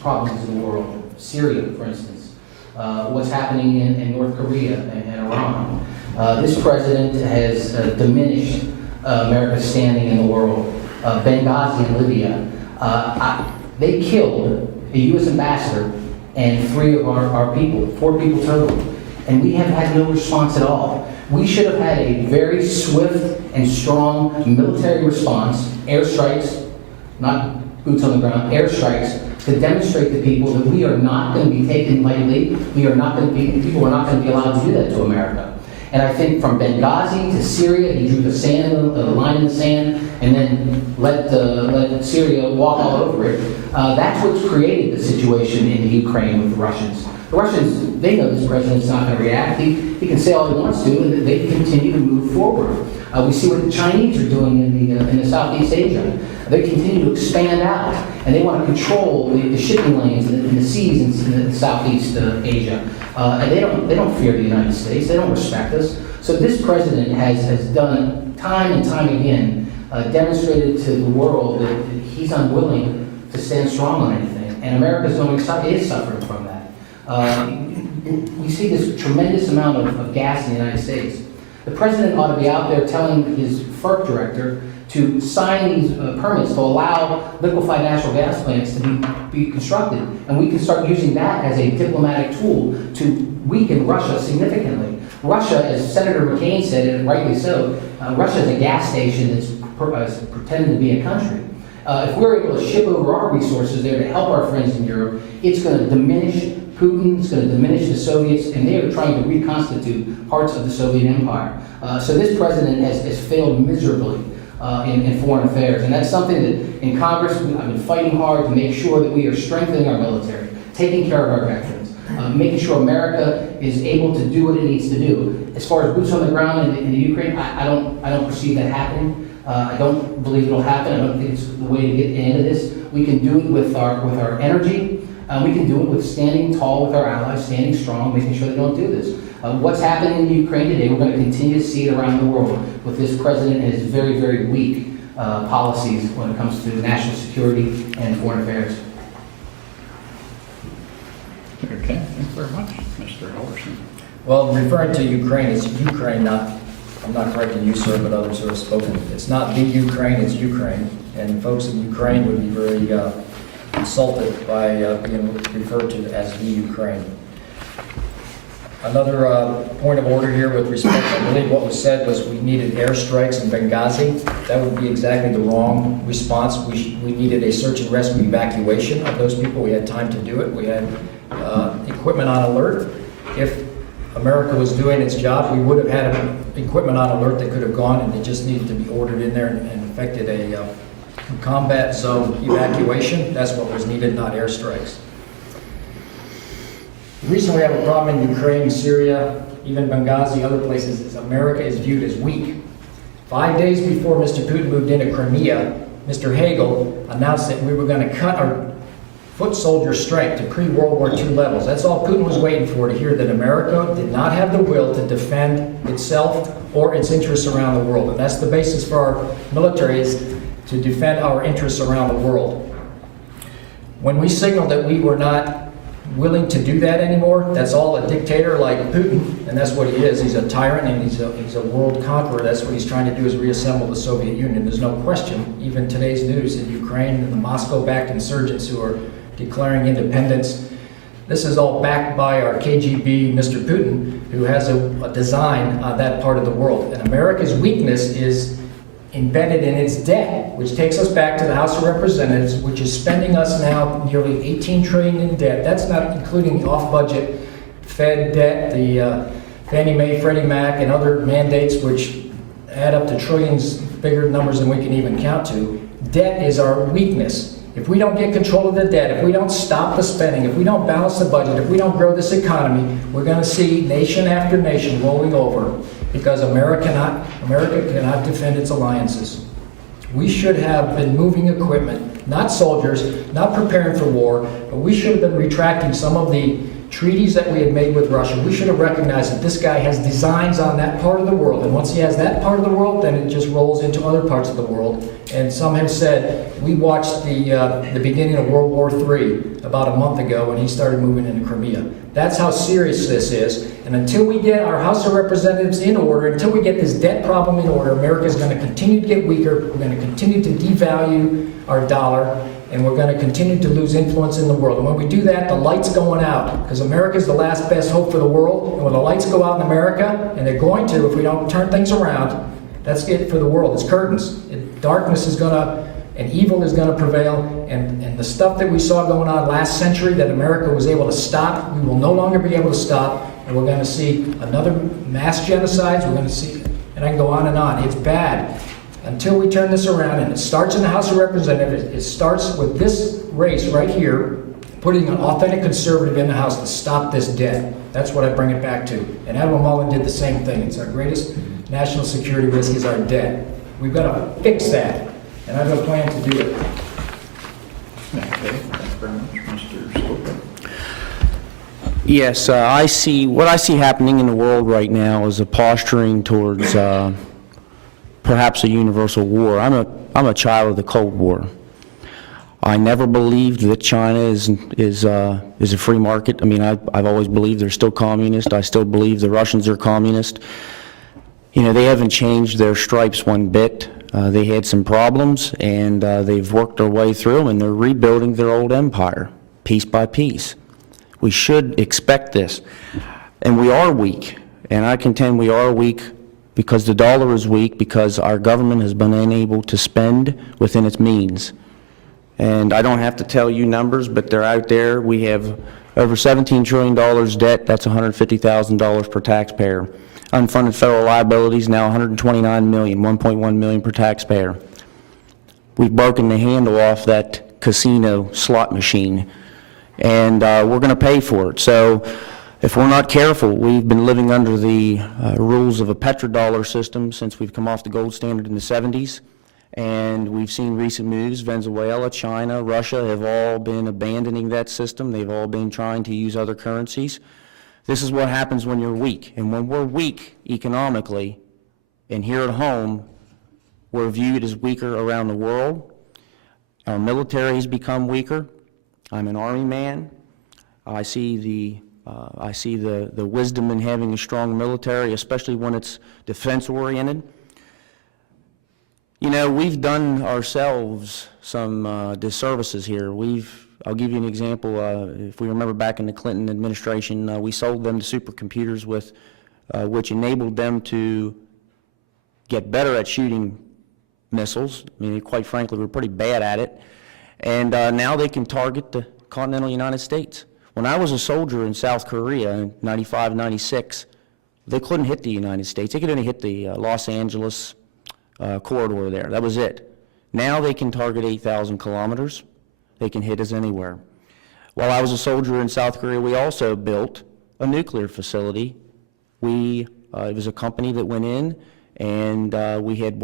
problems in the world. Syria, for instance. What's happening in North Korea and Iran. This president has diminished America's standing in the world. Benghazi in Libya. They killed a U.S. ambassador and 3 of our people, 4 people total. And we have had no response at all. We should have had a very swift and strong military response, airstrikes, not boots on the ground, airstrikes, to demonstrate to people that we are not going to be taken lightly. People are not going to be allowed to do that to America. And I think from Benghazi to Syria, he drew the line in the sand, and then let Syria walk all over it. That's what's created the situation in Ukraine with the Russians. The Russians, they know this president's not going to react. He can say all he wants to, and they continue to move forward. We see what the Chinese are doing in the Southeast Asia. They continue to expand out, and they want to control the shipping lanes in the seas in Southeast Asia. And they don't fear the United States. They don't respect us. So this president has done time and time again, demonstrated to the world that he's unwilling to stand strong on anything. And America is suffering from that. We see this tremendous amount of gas in the United States. The president ought to be out there telling his FERC director to sign these permits to allow liquefied natural gas plants to be constructed. And we can start using that as a diplomatic tool to weaken Russia significantly. Russia, as Senator McCain said, and rightly so, Russia is a gas station that's pretending to be a country. If we're able to ship over our resources there to help our friends in Europe, it's going to diminish Putin, it's going to diminish the Soviets, and they are trying to reconstitute parts of the Soviet Empire. So this president has failed miserably in foreign affairs. And that's something that in Congress, I've been fighting hard to make sure that we are strengthening our military, taking care of our veterans, making sure America is able to do what it needs to do. As far as boots on the ground in the Ukraine, I don't perceive that happening. I don't believe it'll happen. I don't think it's the way to get into this. We can do it with our energy. We can do it with standing tall with our allies, standing strong, making sure they don't do this. What's happening in Ukraine today, we're going to continue to see it around the world with this president and his very, very weak policies when it comes to national security and foreign affairs. Okay, thank you very much, Mr. Halverson. Well, referring to Ukraine, it's Ukraine, not, I'm not correcting you, sir, but others who have spoken. It's not the Ukraine, it's Ukraine. And folks in Ukraine would be very insulted by being referred to as the Ukraine. Another point of order here with respect, I believe what was said was we needed airstrikes in Benghazi. That would be exactly the wrong response. We needed a search and rescue evacuation of those people. We had time to do it. We had equipment on alert. If America was doing its job, we would have had equipment on alert that could have gone, and it just needed to be ordered in there and effected a combat zone evacuation. That's what was needed, not airstrikes. The reason we have a problem in Ukraine, Syria, even Benghazi, other places, is America is viewed as weak. 5 days before Mr. Putin moved into Crimea, Mr. Hagel announced that we were going to cut our foot soldier strength to pre-World War II levels. That's all Putin was waiting for, to hear that America did not have the will to defend itself or its interests around the world. And that's the basis for our military, is to defend our interests around the world. When we signaled that we were not willing to do that anymore, that's all a dictator like Putin, and that's what he is. He's a tyrant and he's a world conqueror. That's what he's trying to do, is reassemble the Soviet Union. There's no question. Even today's news in Ukraine and the Moscow-backed insurgents who are declaring independence, this is all backed by our KGB, Mr. Putin, who has a design on that part of the world. And America's weakness is embedded in its debt, which takes us back to the House of Representatives, which is spending us now nearly $18 trillion in debt. That's not including the off-budget Fed debt, the Fannie Mae, Freddie Mac, and other mandates, which add up to trillions, bigger numbers than we can even count to. Debt is our weakness. If we don't get control of the debt, if we don't stop the spending, if we don't balance the budget, if we don't grow this economy, we're going to see nation after nation rolling over, because America cannot defend its alliances. We should have been moving equipment, not soldiers, not preparing for war, but we should have been retracting some of the treaties that we had made with Russia. We should have recognized that this guy has designs on that part of the world, and once he has that part of the world, then it just rolls into other parts of the world. And some have said, we watched the beginning of World War III about a month ago when he started moving into Crimea. That's how serious this is. And until we get our House of Representatives in order, until we get this debt problem in order, America is going to continue to get weaker. We're going to continue to devalue our dollar, and we're going to continue to lose influence in the world. And when we do that, the light's going out, because America is the last best hope for the world. And when the lights go out in America, and they're going to if we don't turn things around, that's it for the world. It's curtains. Darkness is going to, and evil is going to prevail. And the stuff that we saw going on last century that America was able to stop, we will no longer be able to stop. And we're going to see another mass genocides. We're going to see, and I can go on and on. It's bad. Until we turn this around, and it starts in the House of Representatives, it starts with this race right here, putting an authentic conservative in the House to stop this debt. That's what I bring it back to. And Admiral Mullen did the same thing. It's our greatest national security risk is our debt. We've got to fix that, and I have a plan to do it. Okay, thanks very much, Mr. Stoker. Yes, what I see happening in the world right now is a posturing towards perhaps a universal war. I'm a child of the Cold War. I never believed that China is a free market. I mean, I've always believed they're still communist. I still believe the Russians are communist. You know, they haven't changed their stripes one bit. They had some problems, and they've worked their way through them, and they're rebuilding their old empire, piece by piece. We should expect this. And we are weak, and I contend we are weak because the dollar is weak, because our government has been unable to spend within its means. And I don't have to tell you numbers, but they're out there. We have over $17 trillion debt. That's $150,000 per taxpayer. Unfunded federal liabilities now $129 million, $1.1 million per taxpayer. We've broken the handle off that casino slot machine, and we're going to pay for it. So if we're not careful, we've been living under the rules of a petrodollar system since we've come off the gold standard in the 70s, And we've seen recent moves. Venezuela, China, Russia have all been abandoning that system. They've all been trying to use other currencies. This is what happens when you're weak. And when we're weak economically, and here at home, we're viewed as weaker around the world. Our military has become weaker. I'm an Army man. I see the wisdom in having a strong military, especially when it's defense-oriented. You know, we've done ourselves some disservices here. I'll give you an example. If we remember back in the Clinton administration, we sold them the supercomputers which enabled them to get better at shooting missiles. I mean, quite frankly, we're pretty bad at it. And now they can target the continental United States. When I was a soldier in South Korea in 95, 96, they couldn't hit the United States. They could only hit the Los Angeles corridor there. That was it. Now they can target 8,000 kilometers. They can hit us anywhere. While I was a soldier in South Korea, we also built a nuclear facility. It was a company that went in, and we had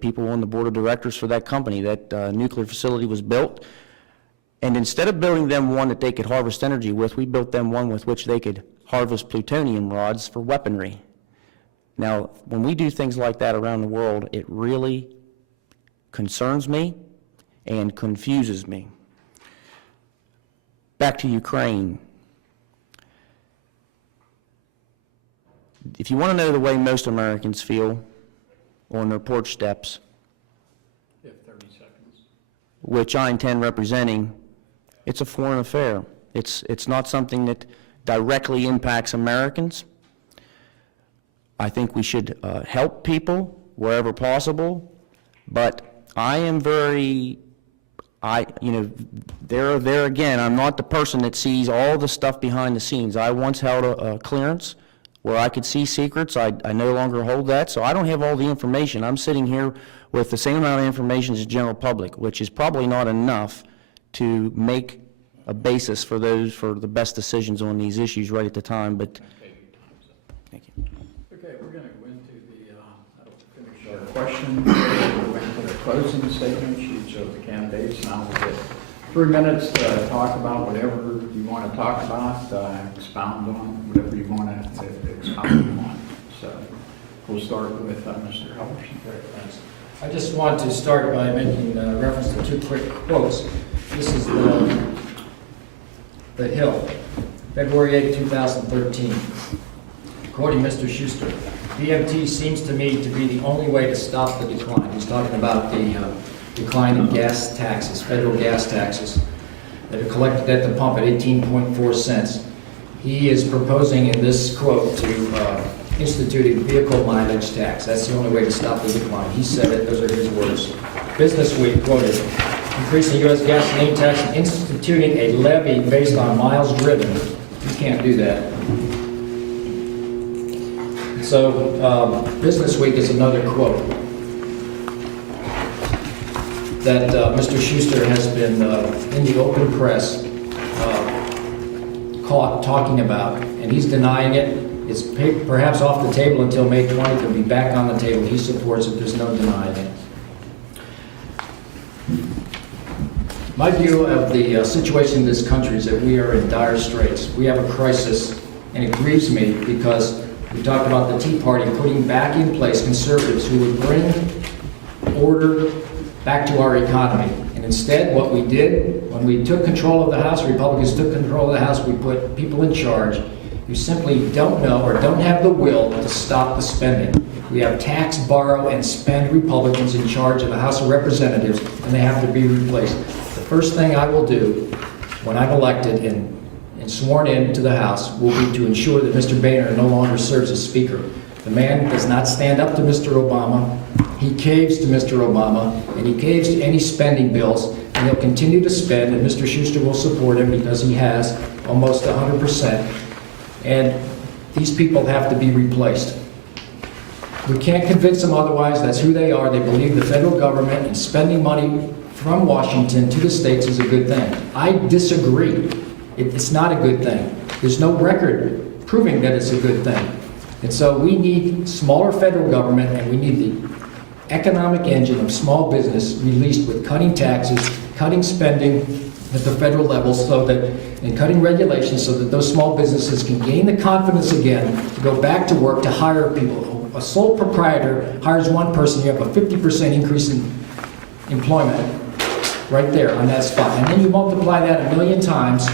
people on the board of directors for that company. That nuclear facility was built, and instead of building them one that they could harvest energy with, we built them one with which they could harvest plutonium rods for weaponry. Now, when we do things like that around the world, it really concerns me and confuses me. Back to Ukraine. If you want to know the way most Americans feel on their porch steps, You have 30 seconds. which I intend representing, it's a foreign affair. It's not something that directly impacts Americans. I think we should help people wherever possible, but I am there again, I'm not the person that sees all the stuff behind the scenes. I once held a clearance where I could see secrets. I no longer hold that, so I don't have all the information. I'm sitting here with the same amount of information as the general public, which is probably not enough to make a basis for the best decisions on these issues right at the time, but thank you. Okay, we're going to go into that'll finish our question. We'll go into the closing statements. Each of the candidates now will get 3 minutes to talk about whatever you want to talk about, expound on whatever you want to expound on. So we'll start with Mr. Halverson. Great, thanks. I just want to start by making reference to 2 quick quotes. This is the Hill, February 8, 2013. Quoting Mr. Schuster, "DMT seems to me to be the only way to stop the decline." He's talking about the decline in gas taxes, federal gas taxes that are collected at the pump at 18.4 cents. He is proposing in this quote to institute a vehicle mileage tax. That's the only way to stop the decline. He said it, those are his words. Business Week quoted, "Increasing U.S. gasoline tax and instituting a levy based on miles driven." You can't do that. So Business Week is another quote that Mr. Schuster has been in the open press caught talking about, and he's denying it. It's perhaps off the table until May 20th. It'll be back on the table. He supports it. There's no denying it. My view of the situation in this country is that we are in dire straits. We have a crisis, and it grieves me because we talked about the Tea Party putting back in place conservatives who would bring order back to our economy. And instead, what we did, when we took control of the House, Republicans took control of the House, we put people in charge who simply don't know or don't have the will to stop the spending. We have tax, borrow, and spend Republicans in charge of the House of Representatives, and they have to be replaced. The first thing I will do when I'm elected and sworn in to the House will be to ensure that Mr. Boehner no longer serves as Speaker. The man does not stand up to Mr. Obama. He caves to Mr. Obama, and he caves to any spending bills, and he'll continue to spend, and Mr. Schuster will support him because he has almost 100%. And these people have to be replaced. We can't convince them otherwise. That's who they are. They believe the federal government and spending money from Washington to the states is a good thing. I disagree. It's not a good thing. There's no record proving that it's a good thing. And so we need smaller federal government, and we need economic engine of small business released with cutting taxes, cutting spending at the federal level and cutting regulations so that those small businesses can gain the confidence again to go back to work, to hire people. A sole proprietor hires one person, you have a 50% increase in employment right there on that spot. And then you multiply that 1 million times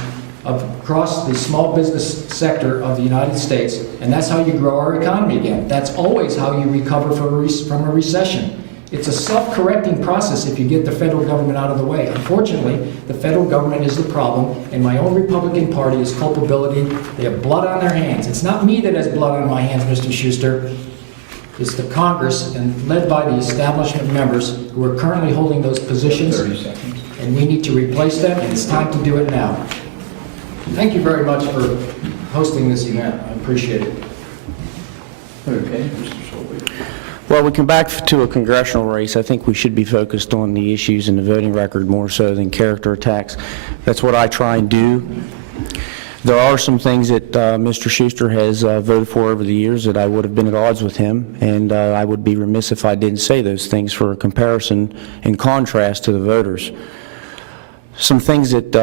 across the small business sector of the United States, and that's how you grow our economy again. That's always how you recover from a recession. It's a self-correcting process if you get the federal government out of the way. Unfortunately, the federal government is the problem, and my own Republican Party is culpability. They have blood on their hands. It's not me that has blood on my hands, Mr. Schuster. It's the Congress, and led by the establishment members who are currently holding those positions. 30 seconds. And we need to replace them, and it's time to do it now. Thank you very much for hosting this event. I appreciate it. Okay, Mr. Solby. Well, we come back to a congressional race. I think we should be focused on the issues in the voting record more so than character attacks. That's what I try and do. There are some things that Mr. Schuster has voted for over the years that I would have been at odds with him, and I would be remiss if I didn't say those things for a comparison and contrast to the voters. Some things that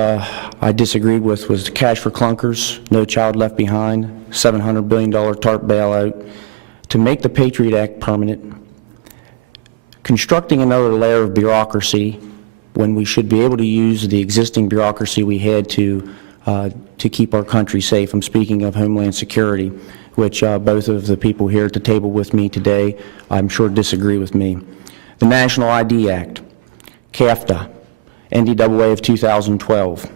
I disagreed with was the cash for clunkers, No Child Left Behind, $700 billion TARP bailout, to make the Patriot Act permanent, constructing another layer of bureaucracy when we should be able to use the existing bureaucracy we had to keep our country safe. I'm speaking of Homeland Security, which both of the people here at the table with me today, I'm sure, disagree with me. The National ID Act, CAFTA, NDAA of 2012.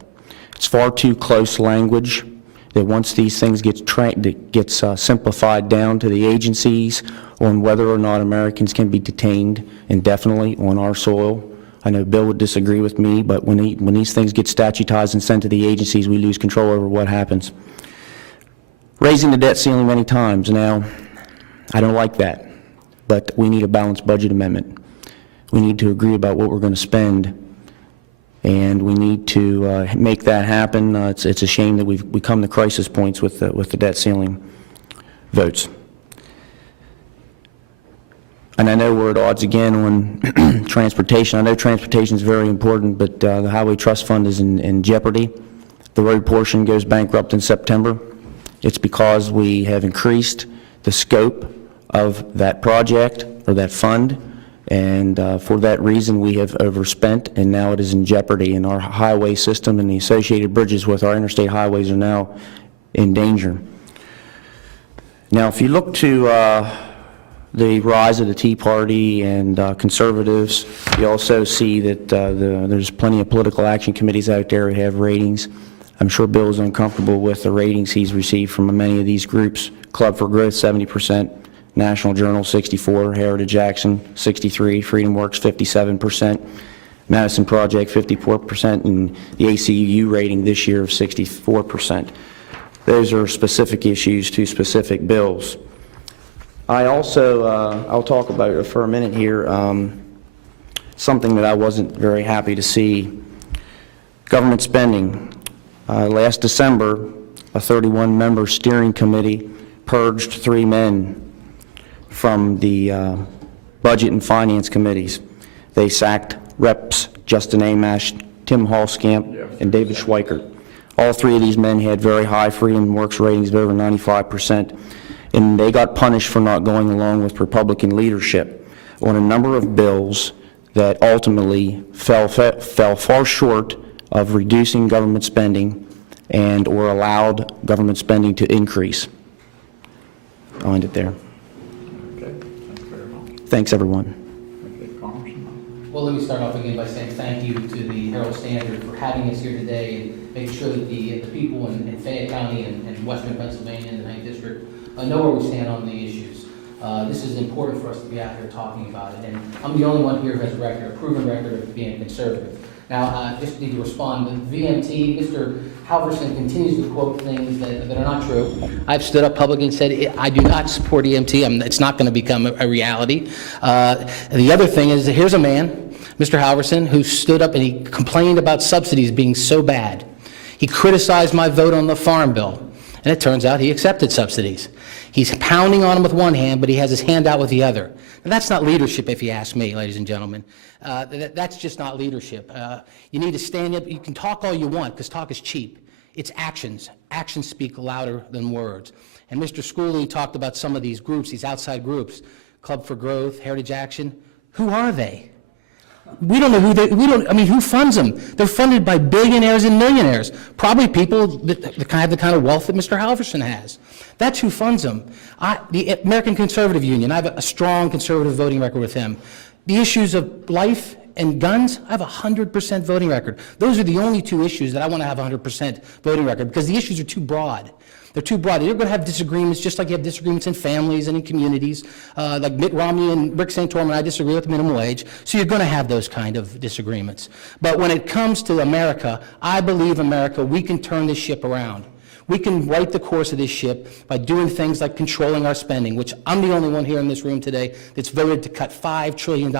It's far too close language that once these things gets simplified down to the agencies on whether or not Americans can be detained indefinitely on our soil. I know Bill would disagree with me, but when these things get statutized and sent to the agencies, we lose control over what happens. Raising the debt ceiling many times. Now, I don't like that, but we need a balanced budget amendment. We need to agree about what we're going to spend, and we need to make that happen. It's a shame that we come to crisis points with the debt ceiling votes. And I know we're at odds again on transportation. I know transportation is very important, but the Highway Trust Fund is in jeopardy. The road portion goes bankrupt in September. It's because we have increased the scope of that project or that fund, and for that reason we have overspent, and now it is in jeopardy, and our highway system and the associated bridges with our interstate highways are now in danger. Now, if you look to the rise of the Tea Party and conservatives, you also see that there's plenty of political action committees out there who have ratings. I'm sure Bill is uncomfortable with the ratings he's received from many of these groups. Club for Growth, 70%, National Journal, 64%, Heritage Action, 63%, Freedom Works, 57%, Madison Project, 54%, and the ACLU rating this year of 64%. Those are specific issues to specific bills. I also, I'll talk about it for a minute here, something that I wasn't very happy to see. Government spending. Last December, a 31-member steering committee purged 3 men from the Budget and Finance committees. They sacked Reps Justin Amash, Tim Hallskamp, and David Schweikert. All 3 of these men had very high Freedom Works ratings of over 95%. And they got punished for not going along with Republican leadership on a number of bills that ultimately fell far short of reducing government spending and or allowed government spending to increase. I'll end it there. Okay, thank you very much. Thanks, everyone. Okay, Congressman. Well, let me start off again by saying thank you to the Herald-Standard for having us here today and making sure that the people in Fayette County and Western Pennsylvania and the 9th District know where we stand on the issues. This is important for us to be out here talking about it, and I'm the only one here who has a proven record of being conservative. Now, I just need to respond. The VMT, Mr. Halverson continues to quote things that are not true. I've stood up publicly and said I do not support EMT. It's not going to become a reality. The other thing is that here's a man, Mr. Halverson, who stood up and he complained about subsidies being so bad. He criticized my vote on the Farm Bill. And it turns out he accepted subsidies. He's pounding on them with one hand, but he has his hand out with the other. And that's not leadership, if you ask me, ladies and gentlemen. That's just not leadership. You need to stand up. You can talk all you want, because talk is cheap. It's actions. Actions speak louder than words. And Mr. Schooley talked about some of these groups, these outside groups, Club for Growth, Heritage Action. Who are they? We don't know who funds them? They're funded by billionaires and millionaires, probably people that have the kind of wealth that Mr. Halverson has. That's who funds them. The American Conservative Union, I have a strong conservative voting record with them. The issues of life and guns, I have a 100% voting record. Those are the only two issues that I want to have a 100% voting record, because the issues are too broad. They're too broad. You're going to have disagreements, just like you have disagreements in families and in communities. Like Mitt Romney and Rick Santorum and I disagree with minimum wage, so you're going to have those kind of disagreements. But when it comes to America, I believe America, we can turn this ship around. We can right the course of this ship by doing things like controlling our spending, which I'm the only one here in this room today that's voted to cut $5 trillion.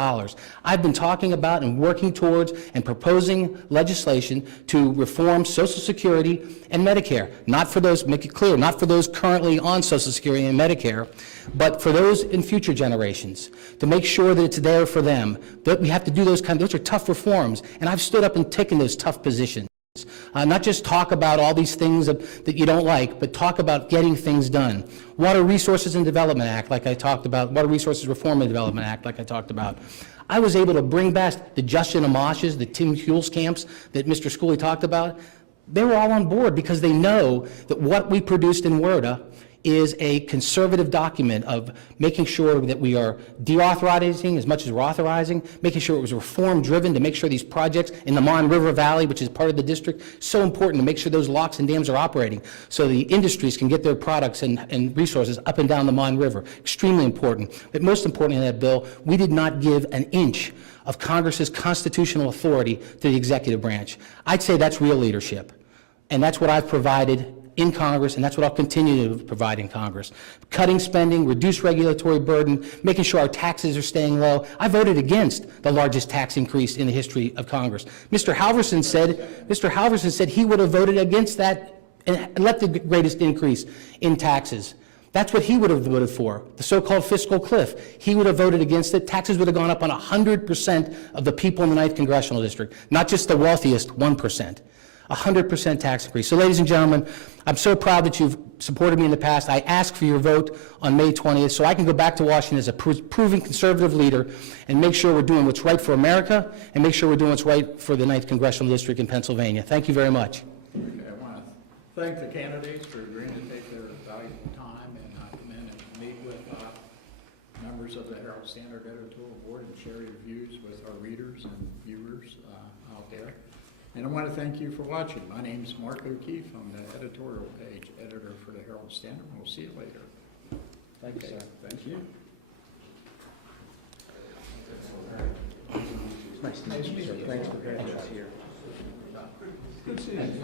I've been talking about and working towards and proposing legislation to reform Social Security and Medicare. Not for those, make it clear, not for those currently on Social Security and Medicare, but for those in future generations, to make sure that it's there for them. That we have to do those are tough reforms, and I've stood up and taken those tough positions. Not just talk about all these things that you don't like, but talk about getting things done. Water Resources and Development Act, like I talked about, Water Resources Reform and Development Act, like I talked about. I was able to bring back the Justin Amoshes, the Tim Hules camps that Mr. Schooley talked about. They were all on board because they know that what we produced in WRDA is a conservative document of making sure that we are deauthorizing as much as we're authorizing, making sure it was reform-driven to make sure these projects in the Mon River Valley, which is part of the district, so important to make sure those locks and dams are operating so the industries can get their products and resources up and down the Mon River. Extremely important. But most importantly in that bill, we did not give an inch of Congress's constitutional authority to the executive branch. I'd say that's real leadership. And that's what I've provided in Congress, and that's what I'll continue to provide in Congress. Cutting spending, reduce regulatory burden, making sure our taxes are staying low. I voted against the largest tax increase in the history of Congress. Mr. Halverson said he would have voted against that and let the greatest increase in taxes. That's what he would have voted for, the so-called fiscal cliff. He would have voted against it. Taxes would have gone up on 100% of the people in the 9th Congressional District, not just the wealthiest 1%. 100% tax increase. So, ladies and gentlemen, I'm so proud that you've supported me in the past. I ask for your vote on May 20th so I can go back to Washington as a proven conservative leader and make sure we're doing what's right for America and make sure we're doing what's right for the 9th Congressional District in Pennsylvania. Thank you very much. Okay, I want to thank the candidates for agreeing to take their valuable time and come in and meet with members of the Herald-Standard editorial board and share your views with our readers and viewers out there. And I want to thank you for watching. My name is Mark O'Keefe. I'm the editorial page editor for the Herald-Standard. We'll see you later. Thank you, sir. Thank you. Nice to meet you. Thanks for having us here. Good seeing you.